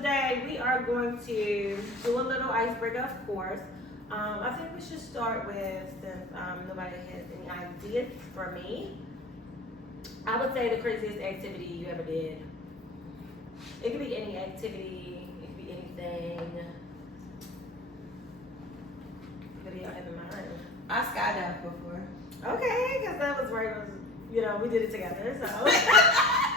today we are going to do a little icebreaker, of course. I think we should start with, since nobody has any ideas for me, I would say the craziest activity you ever did. It could be any activity, it could be anything. What do y'all have in mind? I skydived before. Okay, because that was right, we did it together, so.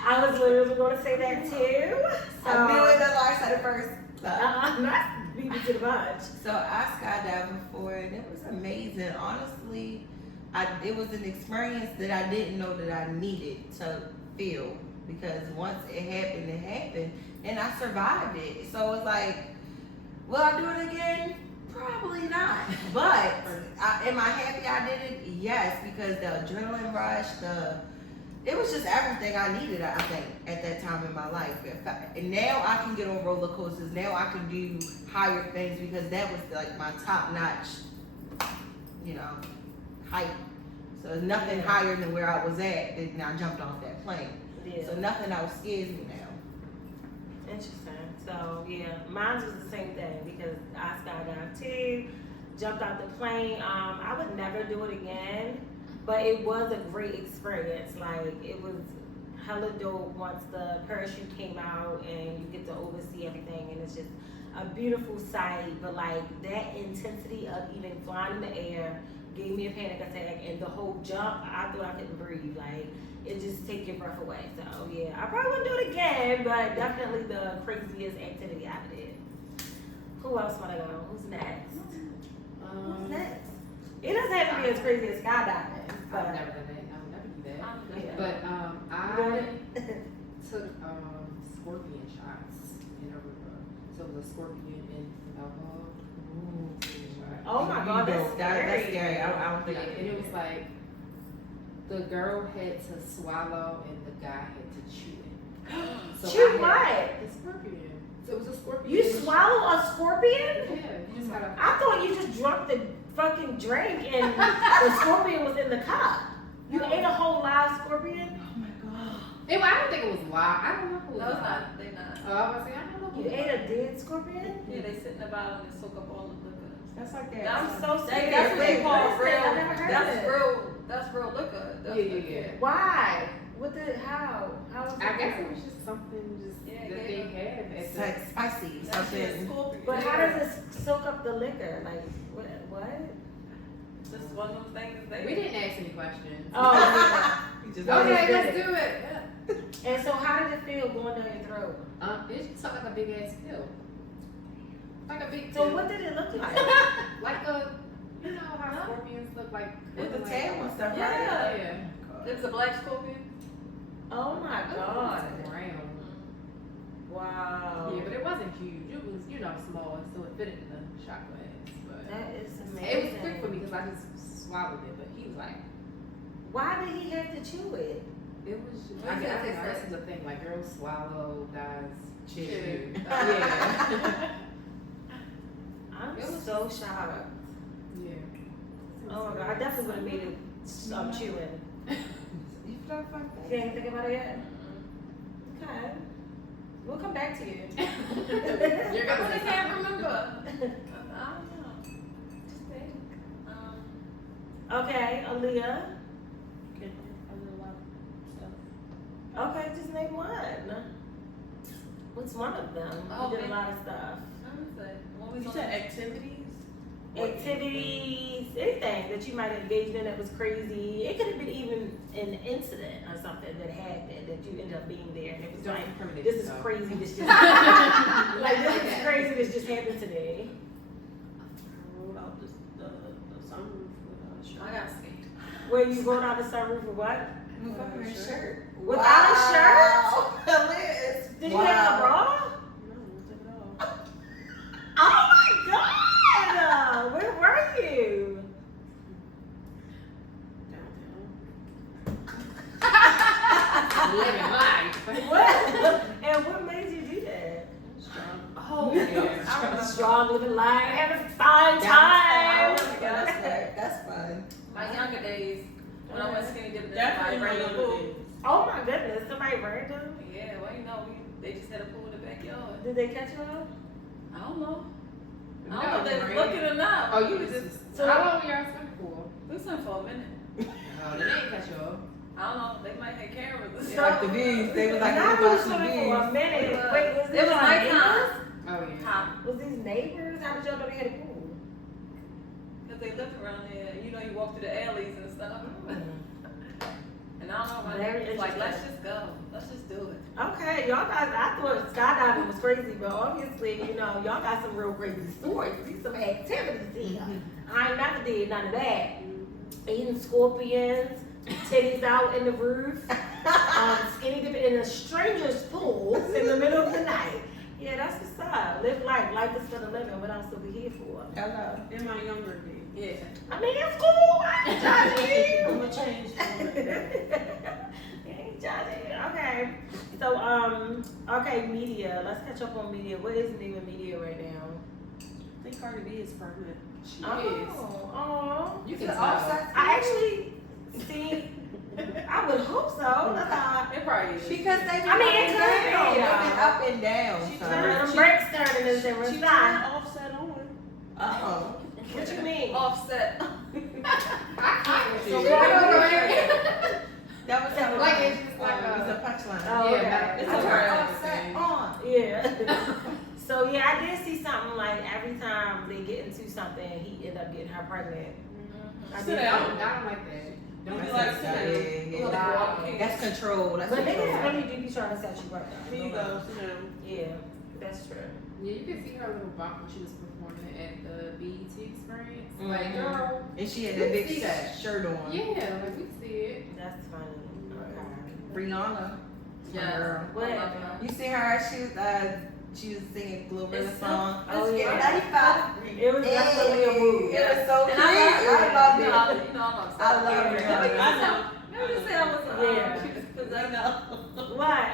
I was literally going to say that too. So, I knew it, I said it first. Not beat me to the punch. So I skydived before and it was amazing. Honestly, it was an experience that I didn't know that I needed to feel, because once it happened and I survived it. So it's like, will I do it again? Probably not. But am I happy I did it? Yes, because the adrenaline rush, it was just everything I needed, I think, at that time in my life. And now I can get on roller coasters. Now I can do higher things, because that was like my top notch, height. So there's nothing higher than where I was at and I jumped off that plane. Yeah. So nothing else scares me now. Interesting. So yeah, mine was the same thing, because I skydived too, jumped out the plane. I would never do it again. But it was a great experience. Like, it was hella dope once the parachute came out and you get to oversee everything, and it's just a beautiful sight. But like, that intensity of even flying in the air gave me a panic attack, and the whole jump, I thought I couldn't breathe. Like, it just takes your breath away. So yeah, I probably wouldn't do it again, but definitely the craziest activity I ever did. Who else wanna go? Who's next? Who's next? It doesn't have to be as crazy as skydiving. I've never done that. I would never do that. Yeah. But I took scorpion shots in a river. So the scorpion in alcohol. Oh my God, that's scary. That's scary. I don't think I And can. it was like the girl had to swallow and the guy had to chew it. So Chew what? The scorpion. So it was a scorpion. You swallow a scorpion? Yeah, you just gotta. I thought you just drunk the fucking drink and the scorpion was in the cup. You ate a whole live scorpion? Oh my God. I don't think it was live. I don't know if it was No, it's live. not. They not. Oh, I was saying, I don't know. You ate a dead scorpion? Yeah, they sit in the bottom and soak up all the liquor. That's like that. I'm so scared. That's what they call I've real. never heard of it. That's real liquor. Yeah. Why? How? How was it? I guess it was just something Yeah, that they had. It's like spicy. That's just Something. scorpion. But how does it soak up the liquor? Like, what? Just one of those things they. We didn't ask any questions. Oh, You just Okay, did let's it. do it. Yeah. and so how did it feel going down your throat? It just felt like a big ass pill. Like a big So pill. what did it look like? Like you know how scorpions look like? With the like- tail and stuff, right? Yeah. It was a black scorpion. Oh my God. Round. Wow. Yeah, but it wasn't huge. It was, small, so it fit in the shot glass. But That is amazing. it was quick for me because I just swallowed it. But he was like, Why did he have to chew it? it was. Just, What I is guess it? this is the thing. Like girls swallow, guys chew. Chew. Yeah. I'm It was- so shocked. Yeah. Oh my God, I definitely would have made it chewing. You felt like You that? didn't think about it yet? Okay. We'll come back to you. You're I gonna really say can't something. remember. I don't know. Just think. Okay, Aaliyah. Okay, just name one. What's one of them? Oh, You did a man. lot of stuff. What was You on said the- activities? Activities, anything that you might have engaged in that was crazy. It could have been even an incident or something that happened that you ended up being there, and it was like, this is crazy. This just like this is crazy. This just happened to me. I rolled out the sunroof with I got scared. Where you rolled out the sunroof with what? Without her shirt. Without a shirt? Liz. Did you have a bra? No, took it off. Oh my God! Where were you? Downtown. Living life. What? And what made you do that? Strong. Oh, Yeah. I remember strong living life, having a fine time. That's fun. My younger days, when I was skinny dipping, Definitely somebody ran the relevant. pool. Oh my goodness, somebody random? Yeah, well, they just had a pool in the backyard. Did they catch y'all? I don't know. I No, don't know if they was right? looking or not. Oh, you We was just just. How long were y'all stuck for? we was in for a minute. Oh, they didn't catch y'all. I don't know. They might have cameras. or It's So- like the views. They was like, Not what really about some swimming views? for a minute. Wait, was It this was our nighttime. neighbors? Oh yeah. Huh? Was these neighbors? How did y'all know they had a pool? Because they lived around there. You know, you walk through the alleys and stuff. And I don't know. My Very neighbors like, let's interesting. just go. Let's just do it. Okay, y'all guys, I thought skydiving was crazy, but obviously, you know, y'all got some real crazy stories. These some activities here. I ain't never did none of that. Eating scorpions, titties out in the roof, skinny dipping in a stranger's pool in the middle of the night. Yeah, that's what's up. Live life. Life is for the living. What else are we here for? Hello. In my younger days. Yeah. I mean, it's cool. I ain't judging. I'm gonna change You ain't judging. Okay. So, okay, media. Let's catch up on media. What is new in media right now? I think Cardi B is pregnant. She is. Oh. You Is can it tell. offset? I actually see. I would hope so. That's how. It probably is. Because they I mean, it could be, They've yeah. been up and down. She so. Them brakes turning in different She side. turned Offset on. Uh-oh. What you mean? Offset. So She what went over over there. here? That was how Like it it's just like was a. a punchline. Oh, okay. Yeah, It's it's a a turn turn offset on. Yeah. So yeah, I did see something like every time they get into something, he end up getting her pregnant. I Sit did. I down. don't like that. Don't be That's like, it. sit down. Yeah, Wow. That's control. That's But control. niggas really do be trying to set you up. though. Here you go. Sit down. Yeah, that's true. Yeah, you can see her little bump when she was performing at the BET experience. Mhm. Like, girl, And she had We that big see that. shirt on. yeah, like we see it. That's funny. Okay. Rihanna. Yeah. Girl. What? I love her. You see her? She was singing Glorilla It's song. Oh, Let's yeah. get 95. It was definitely a move. It was so And cute. I I loved you it. know, you know I'm obsessed. I love with her. her. I know. Maybe just say I was Yeah. because I know. What?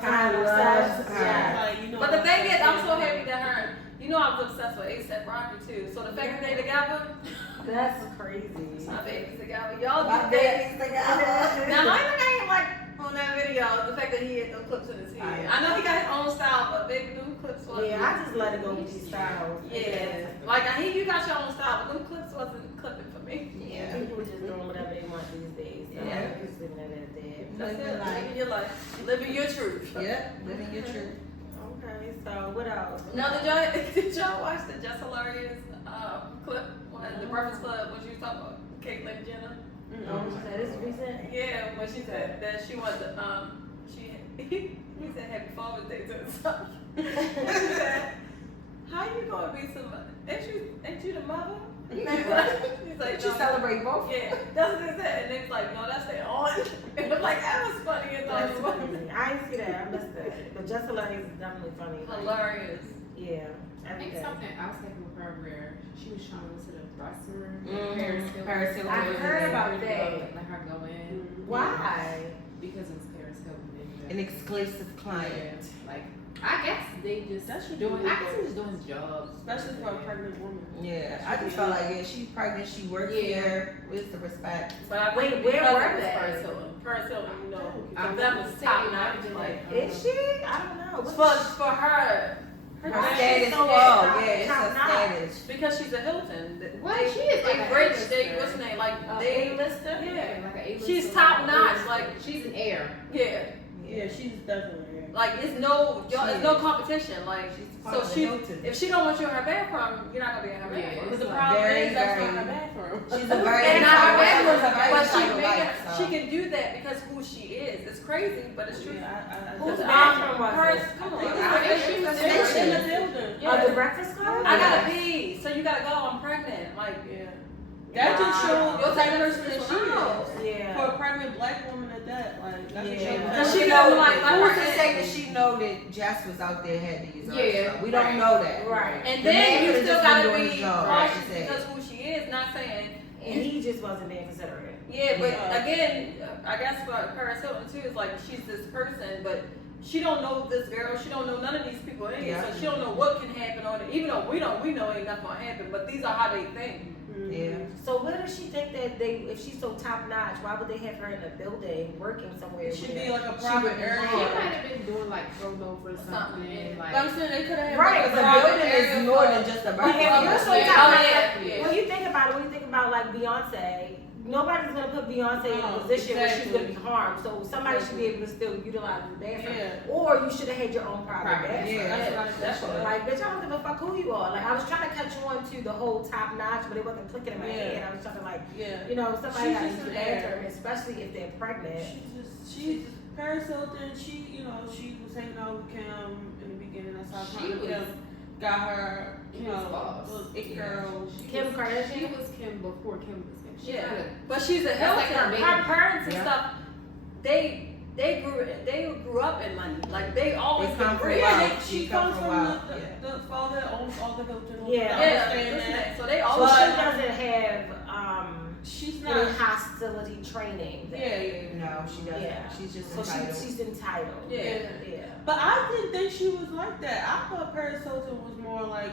Time loves obsessed. her. Yeah. But the thing is, I'm so happy that her. You know, I was obsessed with A$AP Rocky too. So the fact that they together, That's crazy. my babies together, y'all My do that. baby's together. Now, I ain't like on that video the fact that he had them clips in his head. I know he got his own style, but baby, them clips wasn't. Yeah, I just let it go with these styles. Yeah, like I hear you got your own style, but them clips wasn't clipping for me. Yeah. People just doing whatever they want these days. So Yeah. I'm just leaving it at that. That's Living it. life. Living your life, living your truth. Yep, living your truth. Okay, so what else? Now, did y'all watch the Just Hilarious clip when the Breakfast Club when she was talking about Caitlyn Jenner? Oh, she said it's recent. Yeah, when she said that she wanted to, he said Happy Father's Day to herself. She said, how you gonna be somebody? Ain't you the mother? He's like, Did you celebrate both? Yeah, that's what they said. And they was like, no, that's their aunt. And I'm like, that was funny as That's all. funny. I ain't see that. I missed that. But Just Hilarious is definitely funny. Hilarious. Yeah. I think every day. something else happened with her where she was trying to go to the restroom. Mhm. Paris Hilton. I heard about that. Let her go in. Why? Because it was Paris Hilton. An exclusive client. Like, I guess they just That should doing. be I guess he was doing his job. Especially for a pregnant woman. Yeah, I just felt like, yeah, she's pregnant, she works Yeah. here, with the respect. But I Wait, think where because were it was they? Paris Hilton. Paris Hilton, you know, I'm that was top notch. saying, Like, Is she? I don't know. What's for her, Her Why status she's quo, so top- yeah, it's top her notch? status. because she's a Hilton. Well, They- she is like they a rich. A-lister. They what's her name? Like they. A-lister? Yeah. Like a A-lister, She's like top a notch, A-lister. like- she's an heir. Yeah. Yeah, she's definitely. Like it's no, it's no competition. Like She's part so of the she, Hilton. if she don't want you in her bathroom, you're not gonna be in her Yeah, bathroom. it's Because the like problem very, is that's very- not her bathroom. She's a very And not her entitled- bathroom, she's a very but she entitled make wife, it, so. she can do that because who she is. It's crazy, but it's true. Whose Because bathroom was hers, it? come on. I think she was in the building. Oh, the Breakfast Club? I gotta pee, so you gotta go. I'm pregnant. Like, yeah. That just shows You'll take person that she is. Yeah. For a pregnant black woman at that, like, that's Yeah. a Cause We she know, know, like, who's her to say end. that she know that Jess was out there had to use her Yeah, stuff? We don't right. know that. Right. And The man then you could've still just been gotta doing be his job, cautious like you said. because who she is. Not saying. And he just wasn't being considerate. Yeah, but Yeah. again, I guess for Paris Hilton too, it's like she's this person, but she don't know this girl. She don't know none of these people in here, Yeah. so she don't know what can happen on it. Even though we know ain't nothing gonna happen, but these are how they think. Yeah. So where does she think that if she's so top notch, why would they have her in a building working somewhere? It should where be like a she private would be She area. harmed? might have been doing like promo for something. But Like, I'm saying they could have had Right, like, Because a a private building area is more for- than just a But if birthday. you're so Yeah. top Oh, notch, yeah. when you think about like Beyonce, nobody's gonna put Beyonce in a No, position where she's exactly. gonna be harmed. So somebody should be able to still utilize the bathroom. Yeah. Or you should have had your own private Private, bathroom. yeah, that's what I- Like, bitch, I don't give a fuck who you are. Like, I was trying to catch on to the whole top notch, but it wasn't clicking in my Yeah. head. I was trying to like, Yeah. you know, somebody She's got to just use the an air. bathroom, especially if they're pregnant. She's Paris Hilton. She was hanging out with Kim in the beginning. That's how She was- Kim got her, Kim's boss. little it girl. Kim She Kardashian. was Kim before Kim was Kim. She Yeah. kinda, But she's a That's like Hilton. her baby. Her parents and Yeah. stuff, they grew up in money. Like they always They been come from rich. wealth. Yeah, she She come comes from from wealth, the father that owns all the Hilton. Yeah. Yeah, understand listen, that. so they So always. she doesn't have She's any not. hostility training. Then. Yeah. No, she doesn't. Yeah. She's just So entitled. she's entitled. Yeah. Yeah. But I didn't think she was like that. I thought Paris Hilton was more like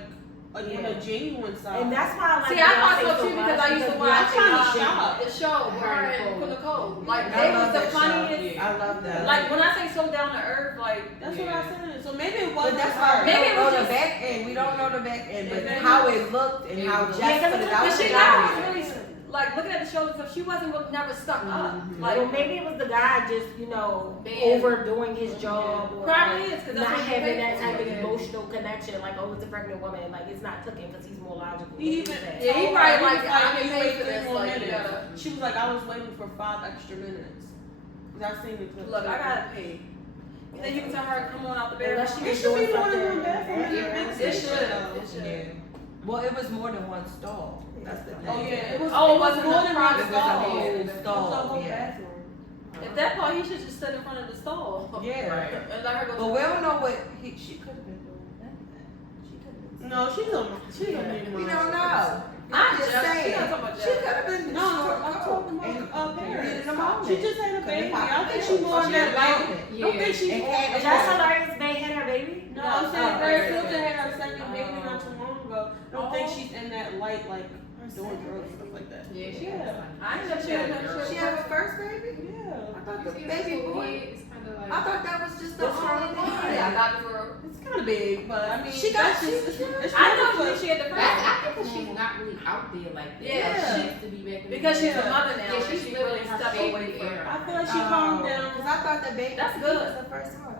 on Yeah. a genuine side. And that's why I like See, I thought Beyonce so too much, because I used to watch I'm trying to Beyonce- shop. the show, her and Nicole. Like I they love was the that show. funniest. Yeah. I love that. Like when I say so down to earth, like That's Yeah. what I said. So maybe it But wasn't that's her. why we Maybe don't it know was the just- back end. We don't know the back end, but Maybe how it it looked and how was- Jess Yeah, put it out. but was she like, never was really like looking at the show and stuff. She wasn't never stuck up. Like Well, maybe it was the guy just, you know, Man. overdoing his job or probably is because not that's what she having paid that for. type of Yeah. emotional connection. Like, oh, it's a pregnant woman. Like, it's not cooking because he's more logical. He even than Yeah, he told probably her, like, was I you can pay wait for 3 this, more like, you minutes. gotta- She was like, I was waiting for 5 extra minutes. 'Cause I seen the clip. Look, I gotta pay. You think you can tell her come on out the bed? Unless she It was should be doing more than something. one bathroom in the Yeah, big it city, should. though. It should. Yeah. Well, it was more than one stall. That's the thing. Oh yeah, it was. Oh, it it was wasn't more a than private one It was a stall. whole It was a stall. whole Yeah. bathroom. At that point, he should just sit in front of the stall. Yeah. Right. And let her go. But we don't know what she could have been doing. She could have been. No, she's a mean We mom. don't know. Not I'm just Jeff. saying. She not talking about She Jeff. could have been. No, short I'm coat talking and about Paris. in a moment. She just had a Could've baby. popped I the think pill. she more She on had that a like. moment. I don't think she's And more. had a That's hilarious. May had her baby. No, I'm saying Oh, Paris okay. Hilton had her second baby Oh. not too long ago. I don't think Oh. she's in that light like doing drugs and stuff like that. Yeah, she Yeah. has I ain't never seen her. She had her first baby? Yeah. I thought the You see baby this boy. head, it's kinda like, I thought that was just the What's wrong only with one. Yeah, I got it for her. It's kind of big, but I mean, She got- that's just, it's I not know because- she had the That's, first. I think that she's not really out there like that. Yeah. Like, she used to be back in the Because day. she's a mother now. Yeah, and she's she living really in her stepped away baby from era. I feel like she calmed down. Because I thought the baby That's was good. the first one.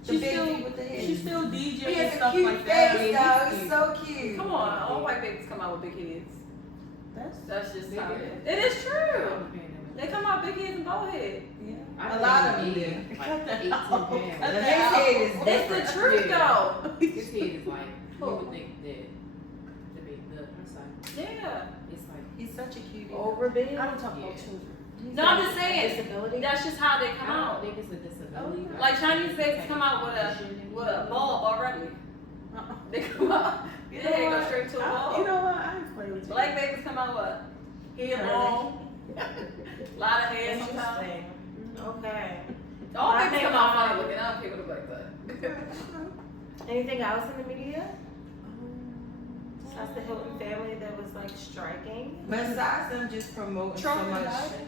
The She's baby still, with the head. she's still DJ He and has a stuff cute like that. face, though. He's so cute. Come on, all white babies come out with big heads. That's just how it is. It is true. They come out big heads and bald head. I A lot of them think do. he like 18 The pounds. his head is It's different. the truth Yeah. though. His head is like, you would think that the big, her son, Yeah. it's like, He's such a cutie. Over big. I don't talk about Yeah. children. No, I'm just saying. Disability. That's just how they I come don't out. think it's a disability. but Like I Chinese think babies it's come like out with a vision and- with a bulb already. They come out. You Yeah, know they go what? straight to a You bulb. know what? I ain't playing with you. Black babies come out what? Head Curly. long. Lot of hair sometimes. Interesting. Okay. All I babies think, come out funny looking. I don't care what the black say. Anything else in the media? Besides the Hilton family that was like striking. Besides them just promoting Trump so and much. Biden?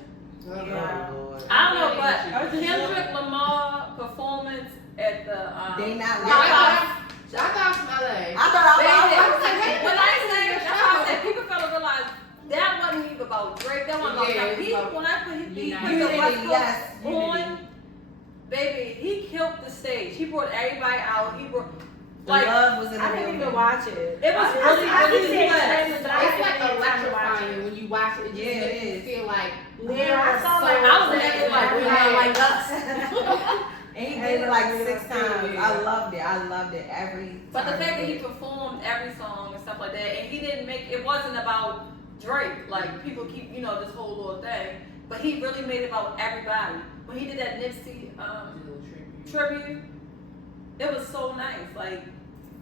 Yeah. Oh, Lord. I don't know, I but just Kendrick Lamar performance at the They not Yeah, like I thought it was LA. I thought They I did. was like, When I say, that's why I said people fail to realize that wasn't even about Drake. That wasn't Yeah, about it was he. about When I put he unity. put the West Coast Yes, on, baby, he killed the stage. He brought everybody out. He brought the like love was in the I didn't even building. watch it. it was I really can really see it good. trending, but I It's haven't like had time to watch electrifying it. when you watch it. It just Yeah, it makes you is. feel like Yeah, I saw so like I was glad acting like we we had had like us. And he did it like 6 Yeah. times. I loved it. I loved it every But the time fact that he did it. performed every song and stuff like that, and he didn't make it wasn't about Drake. Like people keep, this whole little thing, but he really made it about everybody. When he did that Nipsey tribute, it was so nice. Like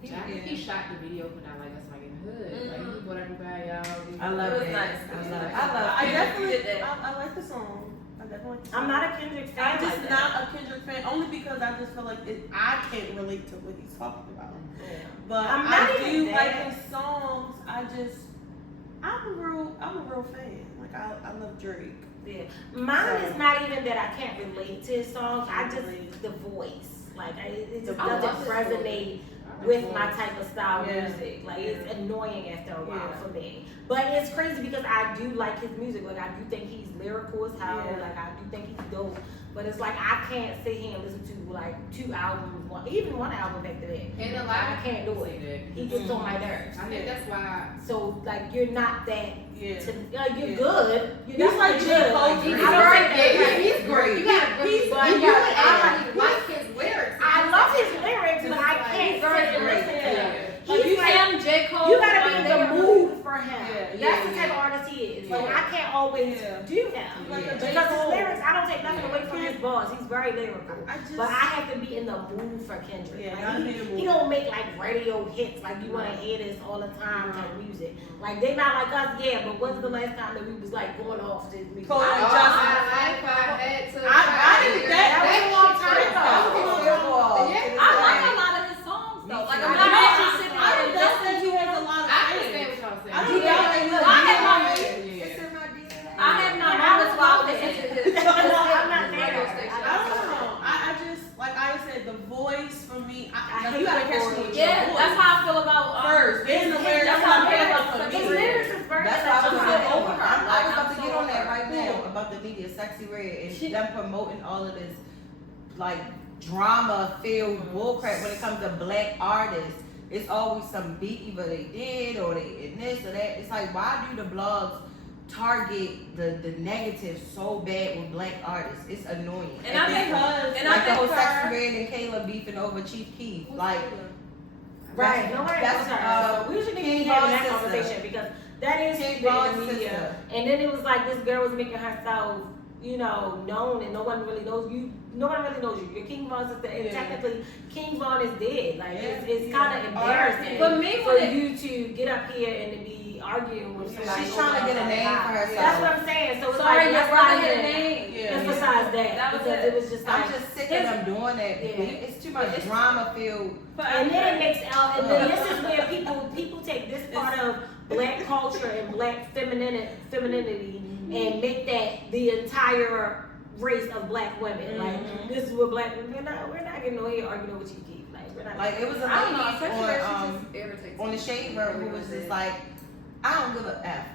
He I think he did. shot the video for Not Like Us Like in the Hood. Like he brought everybody out. I love It was it. nice. I It was love it. nice. I love I it. definitely, did that. I like the song. I definitely like the song. I'm not a Kendrick fan. I'm just like not that. a Kendrick fan, only because I just feel like I can't relate to what he's talking about. Yeah. But I'm not I do even like that. his songs. I just I'm a real fan. Like I love Drake. Yeah. Mine is not even that I can't relate to his songs. I just the voice. Like it just I love doesn't his resonate voice. with my type of style Yeah. music. Like Yeah. it's annoying after a while Yeah. for me. But it's crazy because I do like his music. Like I do think he's lyrical as hell. Yeah. Like I do think he's dope. But it's like I can't sit here and listen to like 2 albums, even one album back to back. And a lot I can't do it. He gets on my nerves. I think that's why. So like you're not that. Yeah. You're Yeah. good. You're He's like definitely J. good. Cole. Like, He's I don't great. think that- Yeah, he's great. You gotta really, He's- but you you gotta- gotta like his lyrics. I love his lyrics, but I It's can't like- sit and great. listen to him. Like He's you like, him, J. Cole. you gotta be like, in they the are- mood for him. Yeah, That's the yeah, type of artist he is. Like Yeah. I can't always Yeah. do him. Like a J. Because his Cole. lyrics, I don't take nothing away from his bars. He's very lyrical. I just. But I have to be in the mood for Kendrick. Yeah, Like, gotta be in the he mood. don't make like radio hits like you wanna hear this all the time type music. Like they not like us, yeah, but when's the last time that we was like going off to his music? Cole and Oh, Justin. I had to. I didn't. That was a long time shit. ago. That was a long time ago. Yeah. I like a lot of his songs though. Like I'm I not know, actually sitting I there and don't listening think he to has him. a lot of I fans. understand what y'all saying. I don't Yeah. know. I have my It's in my DNA. I have my Yeah, moments while I I listen love to it. his. I'm not his there. radio station. I don't know. I just like I said, the voice for me. I Like, hate you gotta the catch voice. me with your Yeah, voice. that's how I feel about First, then the lyrics. That's That's how how I feel about lyrics His for me. lyrics is very That's why I was electrifying. so over her. I was Like, about I'm to so get on that over right her. now about the media, Sexy Red, and them promoting all of this like drama-filled bullcrap when it comes to black artists. It's always some beat either they did or they in this or that. It's like, why do the blogs target the negative so bad with black artists? It's annoying. And I think, Because and like I the whole think Sexy her, Red and Kayla beefing over Chief Keef. Like, Right, nobody that's, knows her. So we shouldn't even be having that King Von's conversation because that is King stupid in Von's the media. sister. And then it was like this girl was making herself, you know, known and no one really knows you. No one really knows you. You're King Von's sister, and Yeah. technically King Von is dead. Like it's Yeah. kind of embarrassing But me, for when it- you to get up here and to be arguing with somebody. she's trying to get a name for herself. That's what I'm saying. So it's sorry, like your let's brother not had a even name. Yeah. emphasize that, That was because it. it was just like. I'm just sick of them doing that. Yeah. It's too much drama filled. And then it makes and then this is where people take this part of black culture and black femininity and make that the entire race of black women. Like this is what black women. We're not getting no here arguing over Chief Keef. Like we're not. Like it was a I don't know. lady Sexy Red, she on just irritates on me. the Shade Room who was just like, I don't give a F.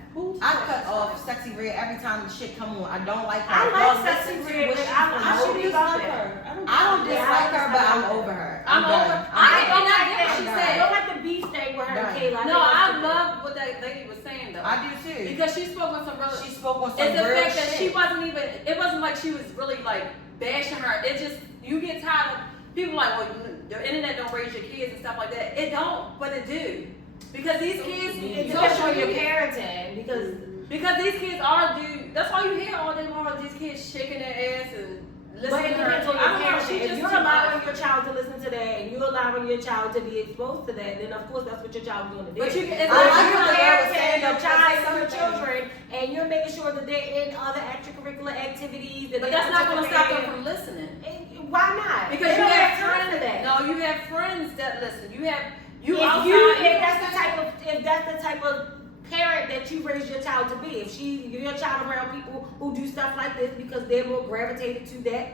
I cut off Sexy Red every time the shit come on. I don't like her. I like Y'all Sexy listen to Red, what but she's I promoting. should be about her. I don't dislike her, but I'm over her. I'm done. over. I'm I done. don't like that she I'm said. I don't like the beef thing with her and Done. Kayla. No, I love what that lady was saying though. I do too. Because she spoke on some real. She spoke on some It's the real fact that shit. she wasn't even. It wasn't like she was really like bashing her. It just you get tired of people like, well, the internet don't raise your kids and stuff like that. It don't, but it do. Because these kids, It depends social on your media- parenting because these kids are do. That's why you hear all day long these kids shaking their ass and but listening it to her. depends on your I don't know. parenting. She If just you're too allowing much. your child to listen to that and you're allowing your child to be exposed to that, then of course that's what your child's going to do. But you can. If I like you're what the girl was saying, parenting your though, child, because your it's children, and you're making sure that they're in other extracurricular activities, that But they that's not going to stop them participate from listening. in. Why not? Because They you don't have time for friends. that. No, you have friends that listen. You have If that's the type of parent that you raise your child to be, if your child around people who do stuff like this because they're more gravitated to that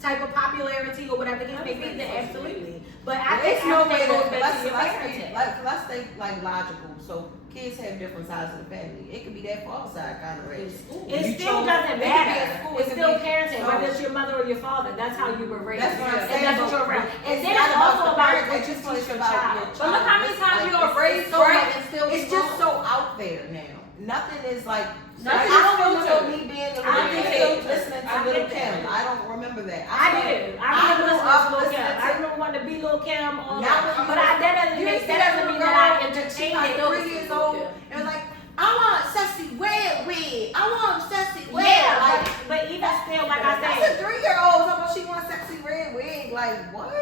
type of popularity or whatever the case may be, then absolutely. But I think It's no way everything goes that back to your parenting. let's stay like logical. So kids have different sides of the family. It could be that far side kind of raised. It still doesn't matter. It's still parenting, whether it's your mother or your father. That's how you were raised. That's what I'm And saying. that's what but you're raised. And it's then not it's also the about parents, what it's you just teach your about child. your But look how many times you are raised so right much- and still It's be just wrong. so out there now. Nothing is like. Nothing I is don't remember filtered. me being a I little get kid it. listening to I Lil get Kim. that. I don't remember that. I do. I grew remember up listening to Lil Kim. listening I remember wanting to be Lil Kim. All Not that. when you But was- that doesn't You mean see that that doesn't little mean that I girl, entertain she like it. 3 years old, and was like, I want Sassy Red wig. I want Sassy Red. Yeah, Like, but even still, like I that's said, a 3-year-old talking about she wants Sexy Red wig. Like, what?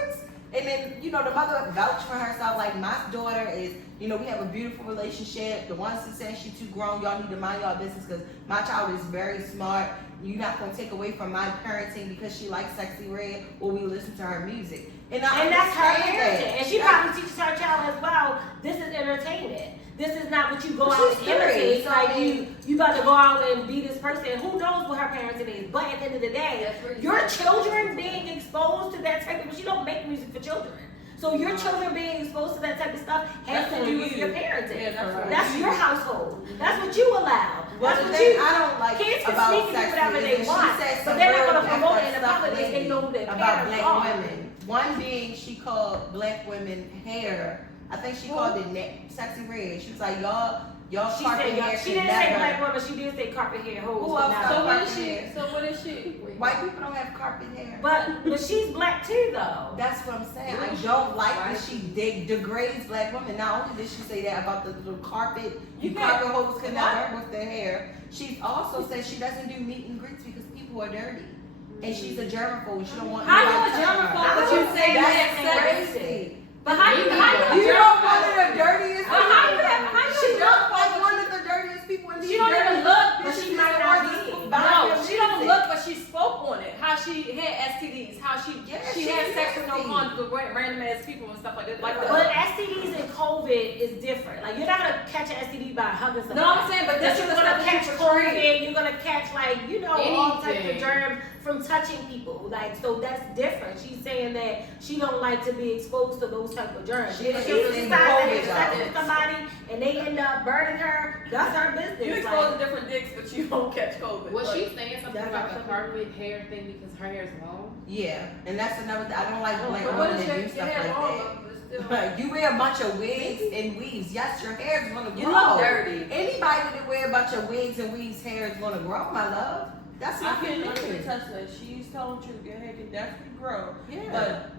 And then, the mother vouched for herself. Like, my daughter is, we have a beautiful relationship. The ones that say she's too grown, y'all need to mind y'all business because my child is very smart. You're not going to take away from my parenting because she likes Sexy Red or we listen to her music. And and that's her understand that. parenting. And she probably teaches her child as well, this is entertainment. This is not what you go But out she's and imitate. serious, Like I mean- you about to go out and be this person. Who knows what her parenting is? But at the end of the day, your children being exposed to that type of, but you don't make music for children. So your children being exposed to that type of stuff has That's to do on with you. your parenting. Yeah, that's on That's you. your household. That's what you allow. Well, That's the what thing you. I don't like Kids can about sneak and do sex whatever is they that want, she said but some they're not real gonna promote it in effed the up public if they know stuff their about parents black are. women. One being she called black women hair. I think she called it sexy red. She was like, y'all She carpet said, hair she should didn't say never. black woman, she did say carpet hair hoes. Who but else not- got So what is carpet she? hair? So what is she? White people don't have carpet hair. But she's black too though. That's what I'm saying. I don't like that she degrades black women. Not only did she say that about the little carpet, You you can't- carpet hoes can what? never with their hair. She also said she doesn't do meet and greets because people are dirty. And she's a germaphobe and she don't want How you nobody a touching her. germaphobe, but you say That's that's crazy. But how you You a don't germaphobe? one of the dirtiest But how you have- how you She a looks like germaphobe? one of the dirtiest people in these She don't dirty even look, but bitches she in might the not world be. that's No, buying she don't music. look, but she spoke on it. How she had STDs, how she Yeah, she she had sex with no nasty. condoms with random ass people and stuff like that. Like But STDs and COVID is different. Like you're not gonna catch an STD by hugging somebody. No, I'm saying, but this you're is the gonna stuff catch that you portray. COVID. You're gonna catch all types of Anything. germs from touching people. Like so that's different. She's saying that she don't like to be exposed to those type of germs. She If was she just decides in to have COVID, sex though. with somebody and they end up burning her, that's her business. You Like, expose different dicks, but you don't catch COVID. Was Like, she saying something That's about not the carpet hair thing because her hair is long? Yeah, and that's another thing. I don't like black but what women is that your do stuff hair like long? that. But still, But you wear a bunch of wigs and weaves. Yes, your hair is gonna grow. you look dirty. Anybody that wear a bunch of wigs and weaves, hair is gonna grow, my love. That's I not can good. attest that she's telling the truth. Your hair can definitely grow, Yeah. but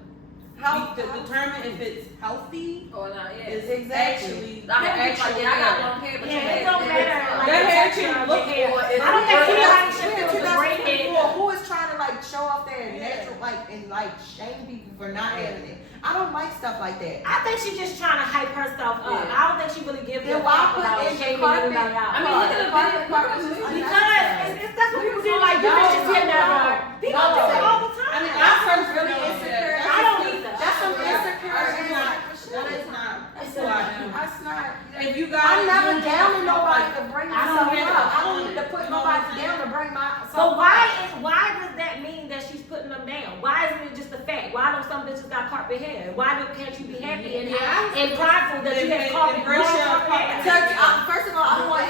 How to determine if it's healthy Or not? Yeah. is Exactly. actually I the have people actual like, yeah, I got hair. long hair, but Yeah, your it hair don't is matter, fine. like, Your the hair texture can of look your hair. good. I don't think anybody should We're feel degraded. 2024. Who is trying to show off their Yeah. natural and shame people for not having it? I don't like stuff like that. I think she's just trying to hype herself up. Yeah. I don't think she really gives Then a why fuck put about in the shaming carpet? anybody out. I mean, look at the Carpet, video. carpet Look at was the video. Because that's what people do. Like you No, bitches get no, never. People do it all the time. I mean, That's I some personally really don't insecure. say I don't either. That's some Yeah. insecure That's shit. not- That's That is not It's who I not. am. That's not. If you guys, I'm never you down know, to nobody like, to bring I don't myself have up. to I don't own need to it. put You know what I'm nobody saying? down to bring myself So up. why does that mean that she's putting them down? Why isn't it just a fact? Why don't some bitches got carpet hair? Can't you be happy and prideful that you have carpet Embrace your carpet hair? So, first of all, I don't want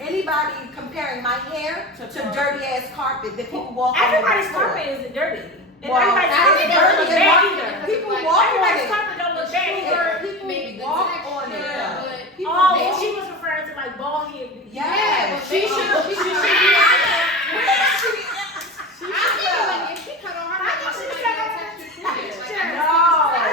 anybody comparing my hair to dirty ass carpet that people walk on. Everybody's the floor. carpet isn't dirty. And Well, everybody's carpet it's doesn't look dirty bad and either. People walk on Everybody's it. carpet don't look bad either. People Maybe the walk texture, on it. though. but People Oh, walk- she was referring to like bald head. Yes. she should. Where is she? If she cut on her, I thought she said her texture. I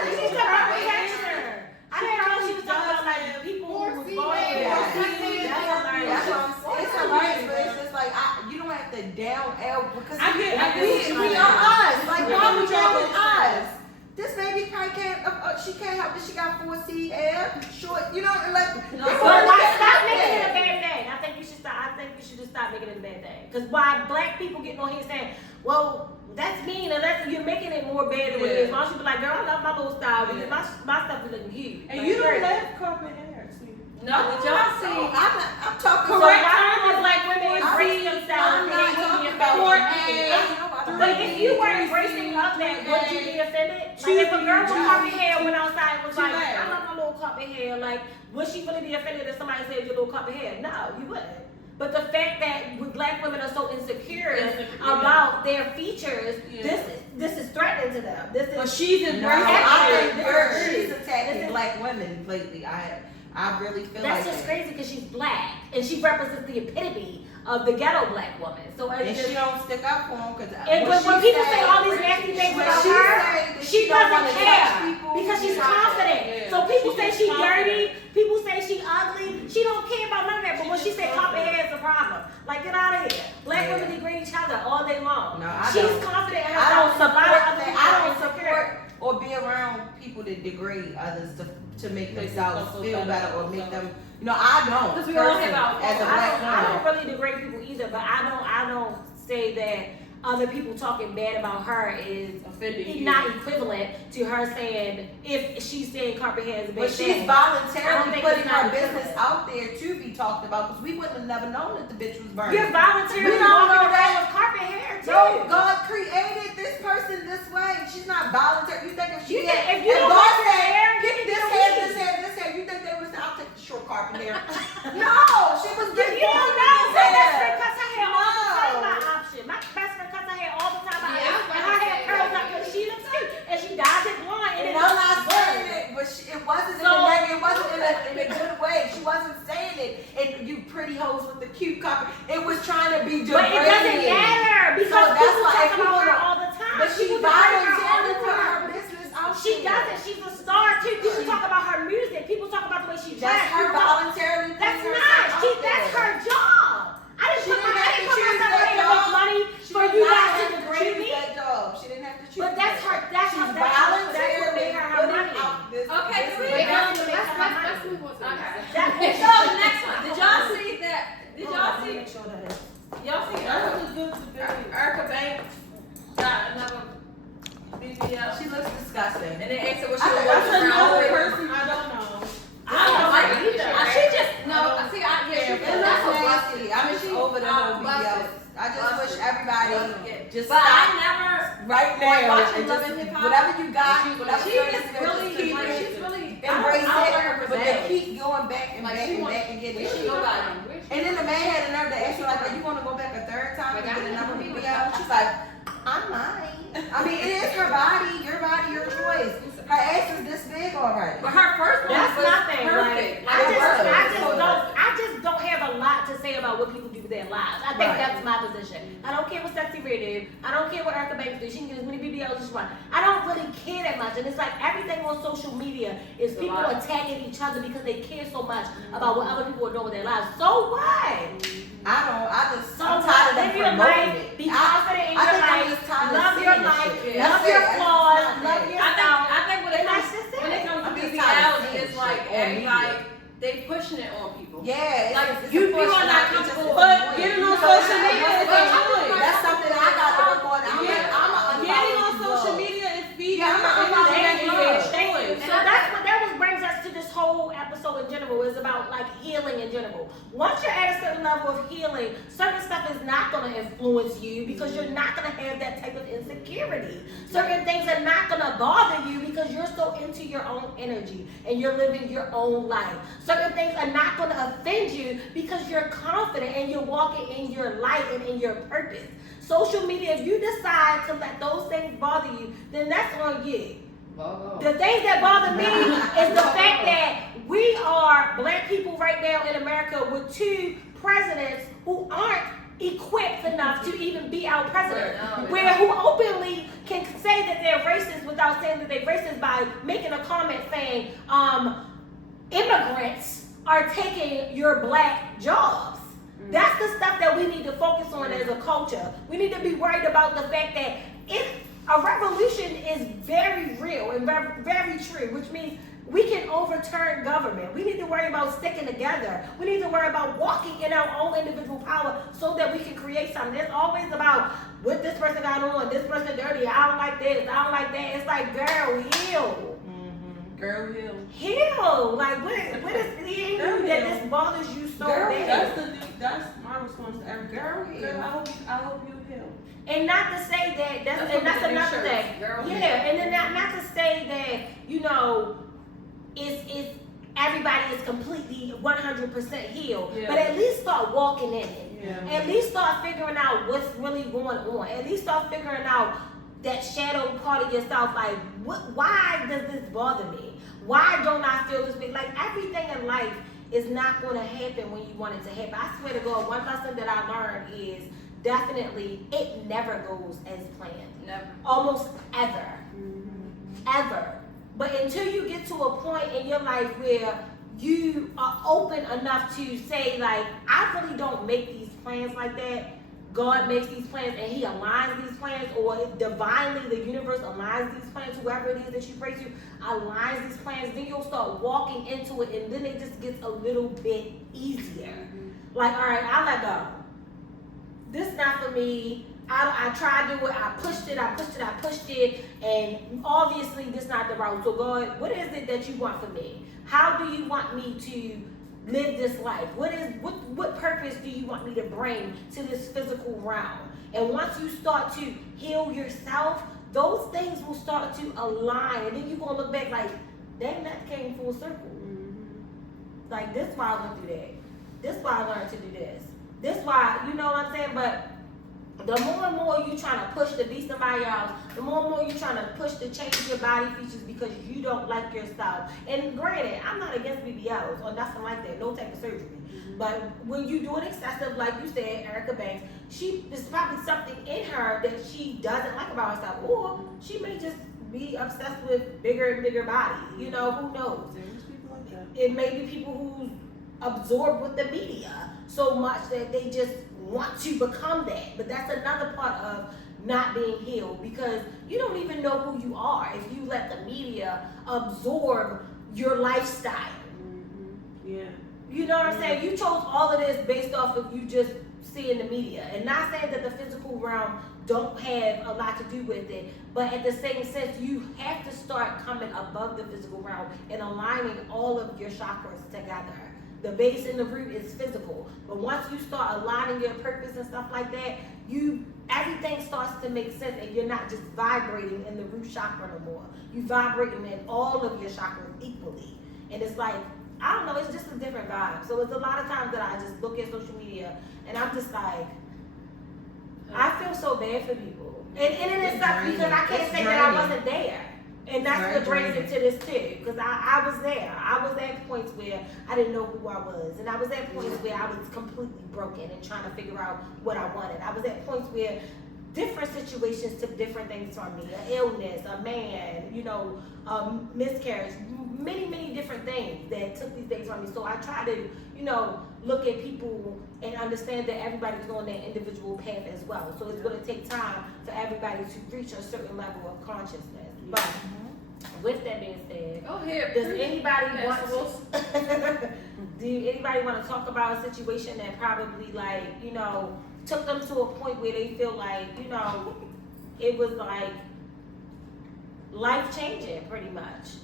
think she said her texture. I didn't know she was talking about like people who was bald head. Yeah. That's That's what I'm saying. It's hilarious, but it's just like you don't have to down L because I get what we you're are us. saying. Like I why get would what y'all you're with us? This baby probably can't. She can't help it. She got 4C hair, short. You know, and like. But why stop making it a bad thing? I think you should stop. I think you should just stop making it a bad thing. Because why black people getting on here saying, well, that's mean, and you're making it more bad than what it is. Why don't you be like, girl, I love my little style because my stuff is looking huge. And Like, you don't great. have carpet hair, see. No, but y'all see. I'm talking. So Correct. why don't black women embrace I'm themselves? not and they talking be about offended? But if you were embracing of that, would you be offended? Like if a girl with carpet hair went outside and was like, I love my little carpet hair, like, would she really be offended if somebody said your little carpet hair? No, you wouldn't. But the fact that black women are so insecure about their features, this is threatening to them. This But is she's No, embracing I think This she's is- attacking black women lately. I really feel that's like just that. crazy because she's black and she represents the epitome of the ghetto black woman. So And it's she just, don't stick up for him because and when people say all these nasty things about her, she doesn't care because she's confident. Yeah. So people She's say just she's confident. dirty, people say she ugly. She don't care about none of that. But when she say carpet hair is a problem, like get out of here. Black women degrade each other all day long. No, I She's don't. confident in I herself. don't and a lot support of other that. people I are don't insecure. support or be around people that degrade others to make themselves feel better or make them. You know, I don't. Because we all have personally, our as a faults. black I don't woman. really degrade people either, but I don't say that other people talking bad about her is Offending not equivalent to her saying, if she's saying carpet hair is a bad But she's thing. I don't voluntarily think putting it's not her business equivalent. out there to be talked about because we wouldn't have never known that the bitch was burning. You're voluntarily We don't walking know around that. with carpet hair too. No, God created this person this way. She's not voluntary. You think if she You think had, if you don't God want your said, hair, you get can this get a hair, weave. this hair, this hair, you think they would have said, I'll take the short carpet hair? No, she was You getting don't born know. with My this best friend hair. cuts her hair all the time No. by option. My best friend cuts her hair all the time by Yeah, I was option. And about her to hair say curls that. up because she looks cute. And she dyes it blonde. And And it I'm looks not saying good. it, but it wasn't So- in a negative, it wasn't in a good way. She wasn't saying it. And you pretty hoes with the cute carpet. It was trying to be But degrading. it doesn't matter because So that's people why talk if about her people- all the time. But she People degrade her all voluntarily the put her time. business out She there. doesn't. She's a star too. People talk about her music. People talk about the way she That's dresses. her People talk- voluntarily putting That's herself not. out That's there. her job. I didn't She put didn't my have I to didn't put choose myself that out here to job. make money She for did you not guys to have degrade choose me. that job. She didn't have to choose But that's that. her. That's She's her. That's what voluntarily made her her putting money. out this Okay, business. can we Wait, go- that's what makes her her Let's money. move on to the Okay. next. That- So the next one, did y'all see that? Did Hold y'all on, let me see? make sure that is. Y'all see That was a good debate. Erica Banks got another BBL, She looks disgusting. and they asked her what I she was think That's walking around another with. person I don't know. I don't like it either. She just no. See, Yeah, she it looks nasty. I'm just over the whole BBL. I just wish everybody just But stop I never. right now watching and Love just and Hip Hop, whatever you got, whatever She service is you got, really, just keep like, it. she's really. Embrace I don't like her it, but personality. they keep going back and Like, back she and wants- back and get we it. should go back. And then the man had the nerve to ask her like, "Are you gonna go back a third time and get another BBL?" She's like, "I'm mine." I mean, it is her body, your choice. Her ass is this big already. But her first one That's was nothing. perfect. Like, I It just don't have a lot to say about what people do with their lives. I think Right. that's my position. I don't care what Sexy Red do. I don't care what Erica Banks do. She can get as many BBLs as she wants. I don't really care that much. And it's like everything on social media is It's a people lot. attacking each other because they care so much about what other people are doing with their lives. So what? I'm So tired of them live your promoting life. it. Be confident in I your think I'm life. just tired of Love seeing your this life. shit. Love That's your it. flaws. That's Love it. your I style. think when it And comes that's just when it it. comes to I'm just BBLs, tired of seeing it's like shit on everybody media. they pushing it on people. Yeah, Like, it's you a push are and not I think comfortable. it's But annoying. getting on So social I- media is that's a choice. That's something I got to work on. I'm Getting on social media is feeding Yeah, her I'm into not that thank you. love. Thank you. Choice. So that's what that was brings us to this whole episode in general is about like healing in general. Once you're at a certain level of healing, certain stuff is not going to influence you because you're not going to have that type of insecurity. Certain things are not going to bother you because you're so into your own energy and you're living your own life. Certain things are not going to offend you because you're confident and you're walking in your light and in your purpose. Social media, if you decide to let those things bother you, then that's on you. The things that bother me is the fact that we are black people right now in America with two presidents who aren't equipped enough to even be our president. Where who openly can say that they're racist without saying that they're racist by making a comment saying immigrants are taking your black jobs. That's the stuff that we need to focus on as a culture. We need to be worried about the fact that if a revolution is very real and very, very true, which means we can overturn government. We need to worry about sticking together. We need to worry about walking in our own individual power so that we can create something. It's always about what this person got on, this person dirty, I don't like this, I don't like that. It's like, girl, heal. Girl, heal. Heal. Like, what is it in you that this bothers you so Girl, bad? That's my response to every girl. Girl, I hope you heal. And not to say that that's another thing. Girl, Yeah, and then not to say that, you know, it's everybody is completely 100% healed. Yeah. But at least start walking in it. Yeah. At least start figuring out what's really going on. At least start figuring out that shadow part of yourself. Like, why does this bother me? Why don't I feel this way? Like, everything in life is not going to happen when you want it to happen. I swear to God, one lesson that I learned is definitely it never goes as planned. Never. Almost ever. Ever. But until you get to a point in your life where you are open enough to say, like, I really don't make these plans like that. God makes these plans and he aligns these plans, or divinely the universe aligns these plans, whoever it is that you pray to aligns these plans, then you'll start walking into it and then it just gets a little bit easier. Like, all right, I let go. This not for me. I tried to do it, I pushed it, and obviously this not the route. So God, what is it that you want for me? How do you want me to live this life? What purpose do you want me to bring to this physical realm? And once you start to heal yourself, those things will start to align, and then you're gonna look back like, dang, that came full circle. Like, this why I went through that. This why I learned to do this. This why, you know what I'm saying? But the more and more you trying to push to be somebody else, the more and more you trying to push to change your body features because you don't like yourself. And granted, I'm not against BBLs or nothing like that, no type of surgery. But when you do it excessive, like you said, Erica Banks, there's probably something in her that she doesn't like about herself, or she may just be obsessed with bigger and bigger body. You know, who knows? There's people like that. It may be people who's absorbed with the media so much that they just want to become that. But that's another part of not being healed, because you don't even know who you are if you let the media absorb your lifestyle. Yeah. You know what I'm saying? You chose all of this based off of you just seeing the media. And not saying that the physical realm don't have a lot to do with it, but at the same sense, you have to start coming above the physical realm and aligning all of your chakras together. The base and the root is physical, but once you start aligning your purpose and stuff like that, everything starts to make sense, and you're not just vibrating in the root chakra no more. You vibrating in all of your chakras equally, and it's like, I don't know, it's just a different vibe. So it's a lot of times that I just look at social media and I'm just like, I feel so bad for people, and it sucks because I can't say that I wasn't there. And that's what brings it to this too, because I was there. I was at points where I didn't know who I was, and I was at points where I was completely broken and trying to figure out what I wanted. I was at points where different situations took different things from me: an illness, a man, miscarriage, many different things that took these things from me. So I try to, look at people and understand that everybody's on their individual path as well. So it's going to take time for everybody to reach a certain level of consciousness. But with that being said, Go ahead. does anybody want Vegetables. do anybody want to talk about a situation that probably took them to a point where they feel like, it was like life changing pretty much?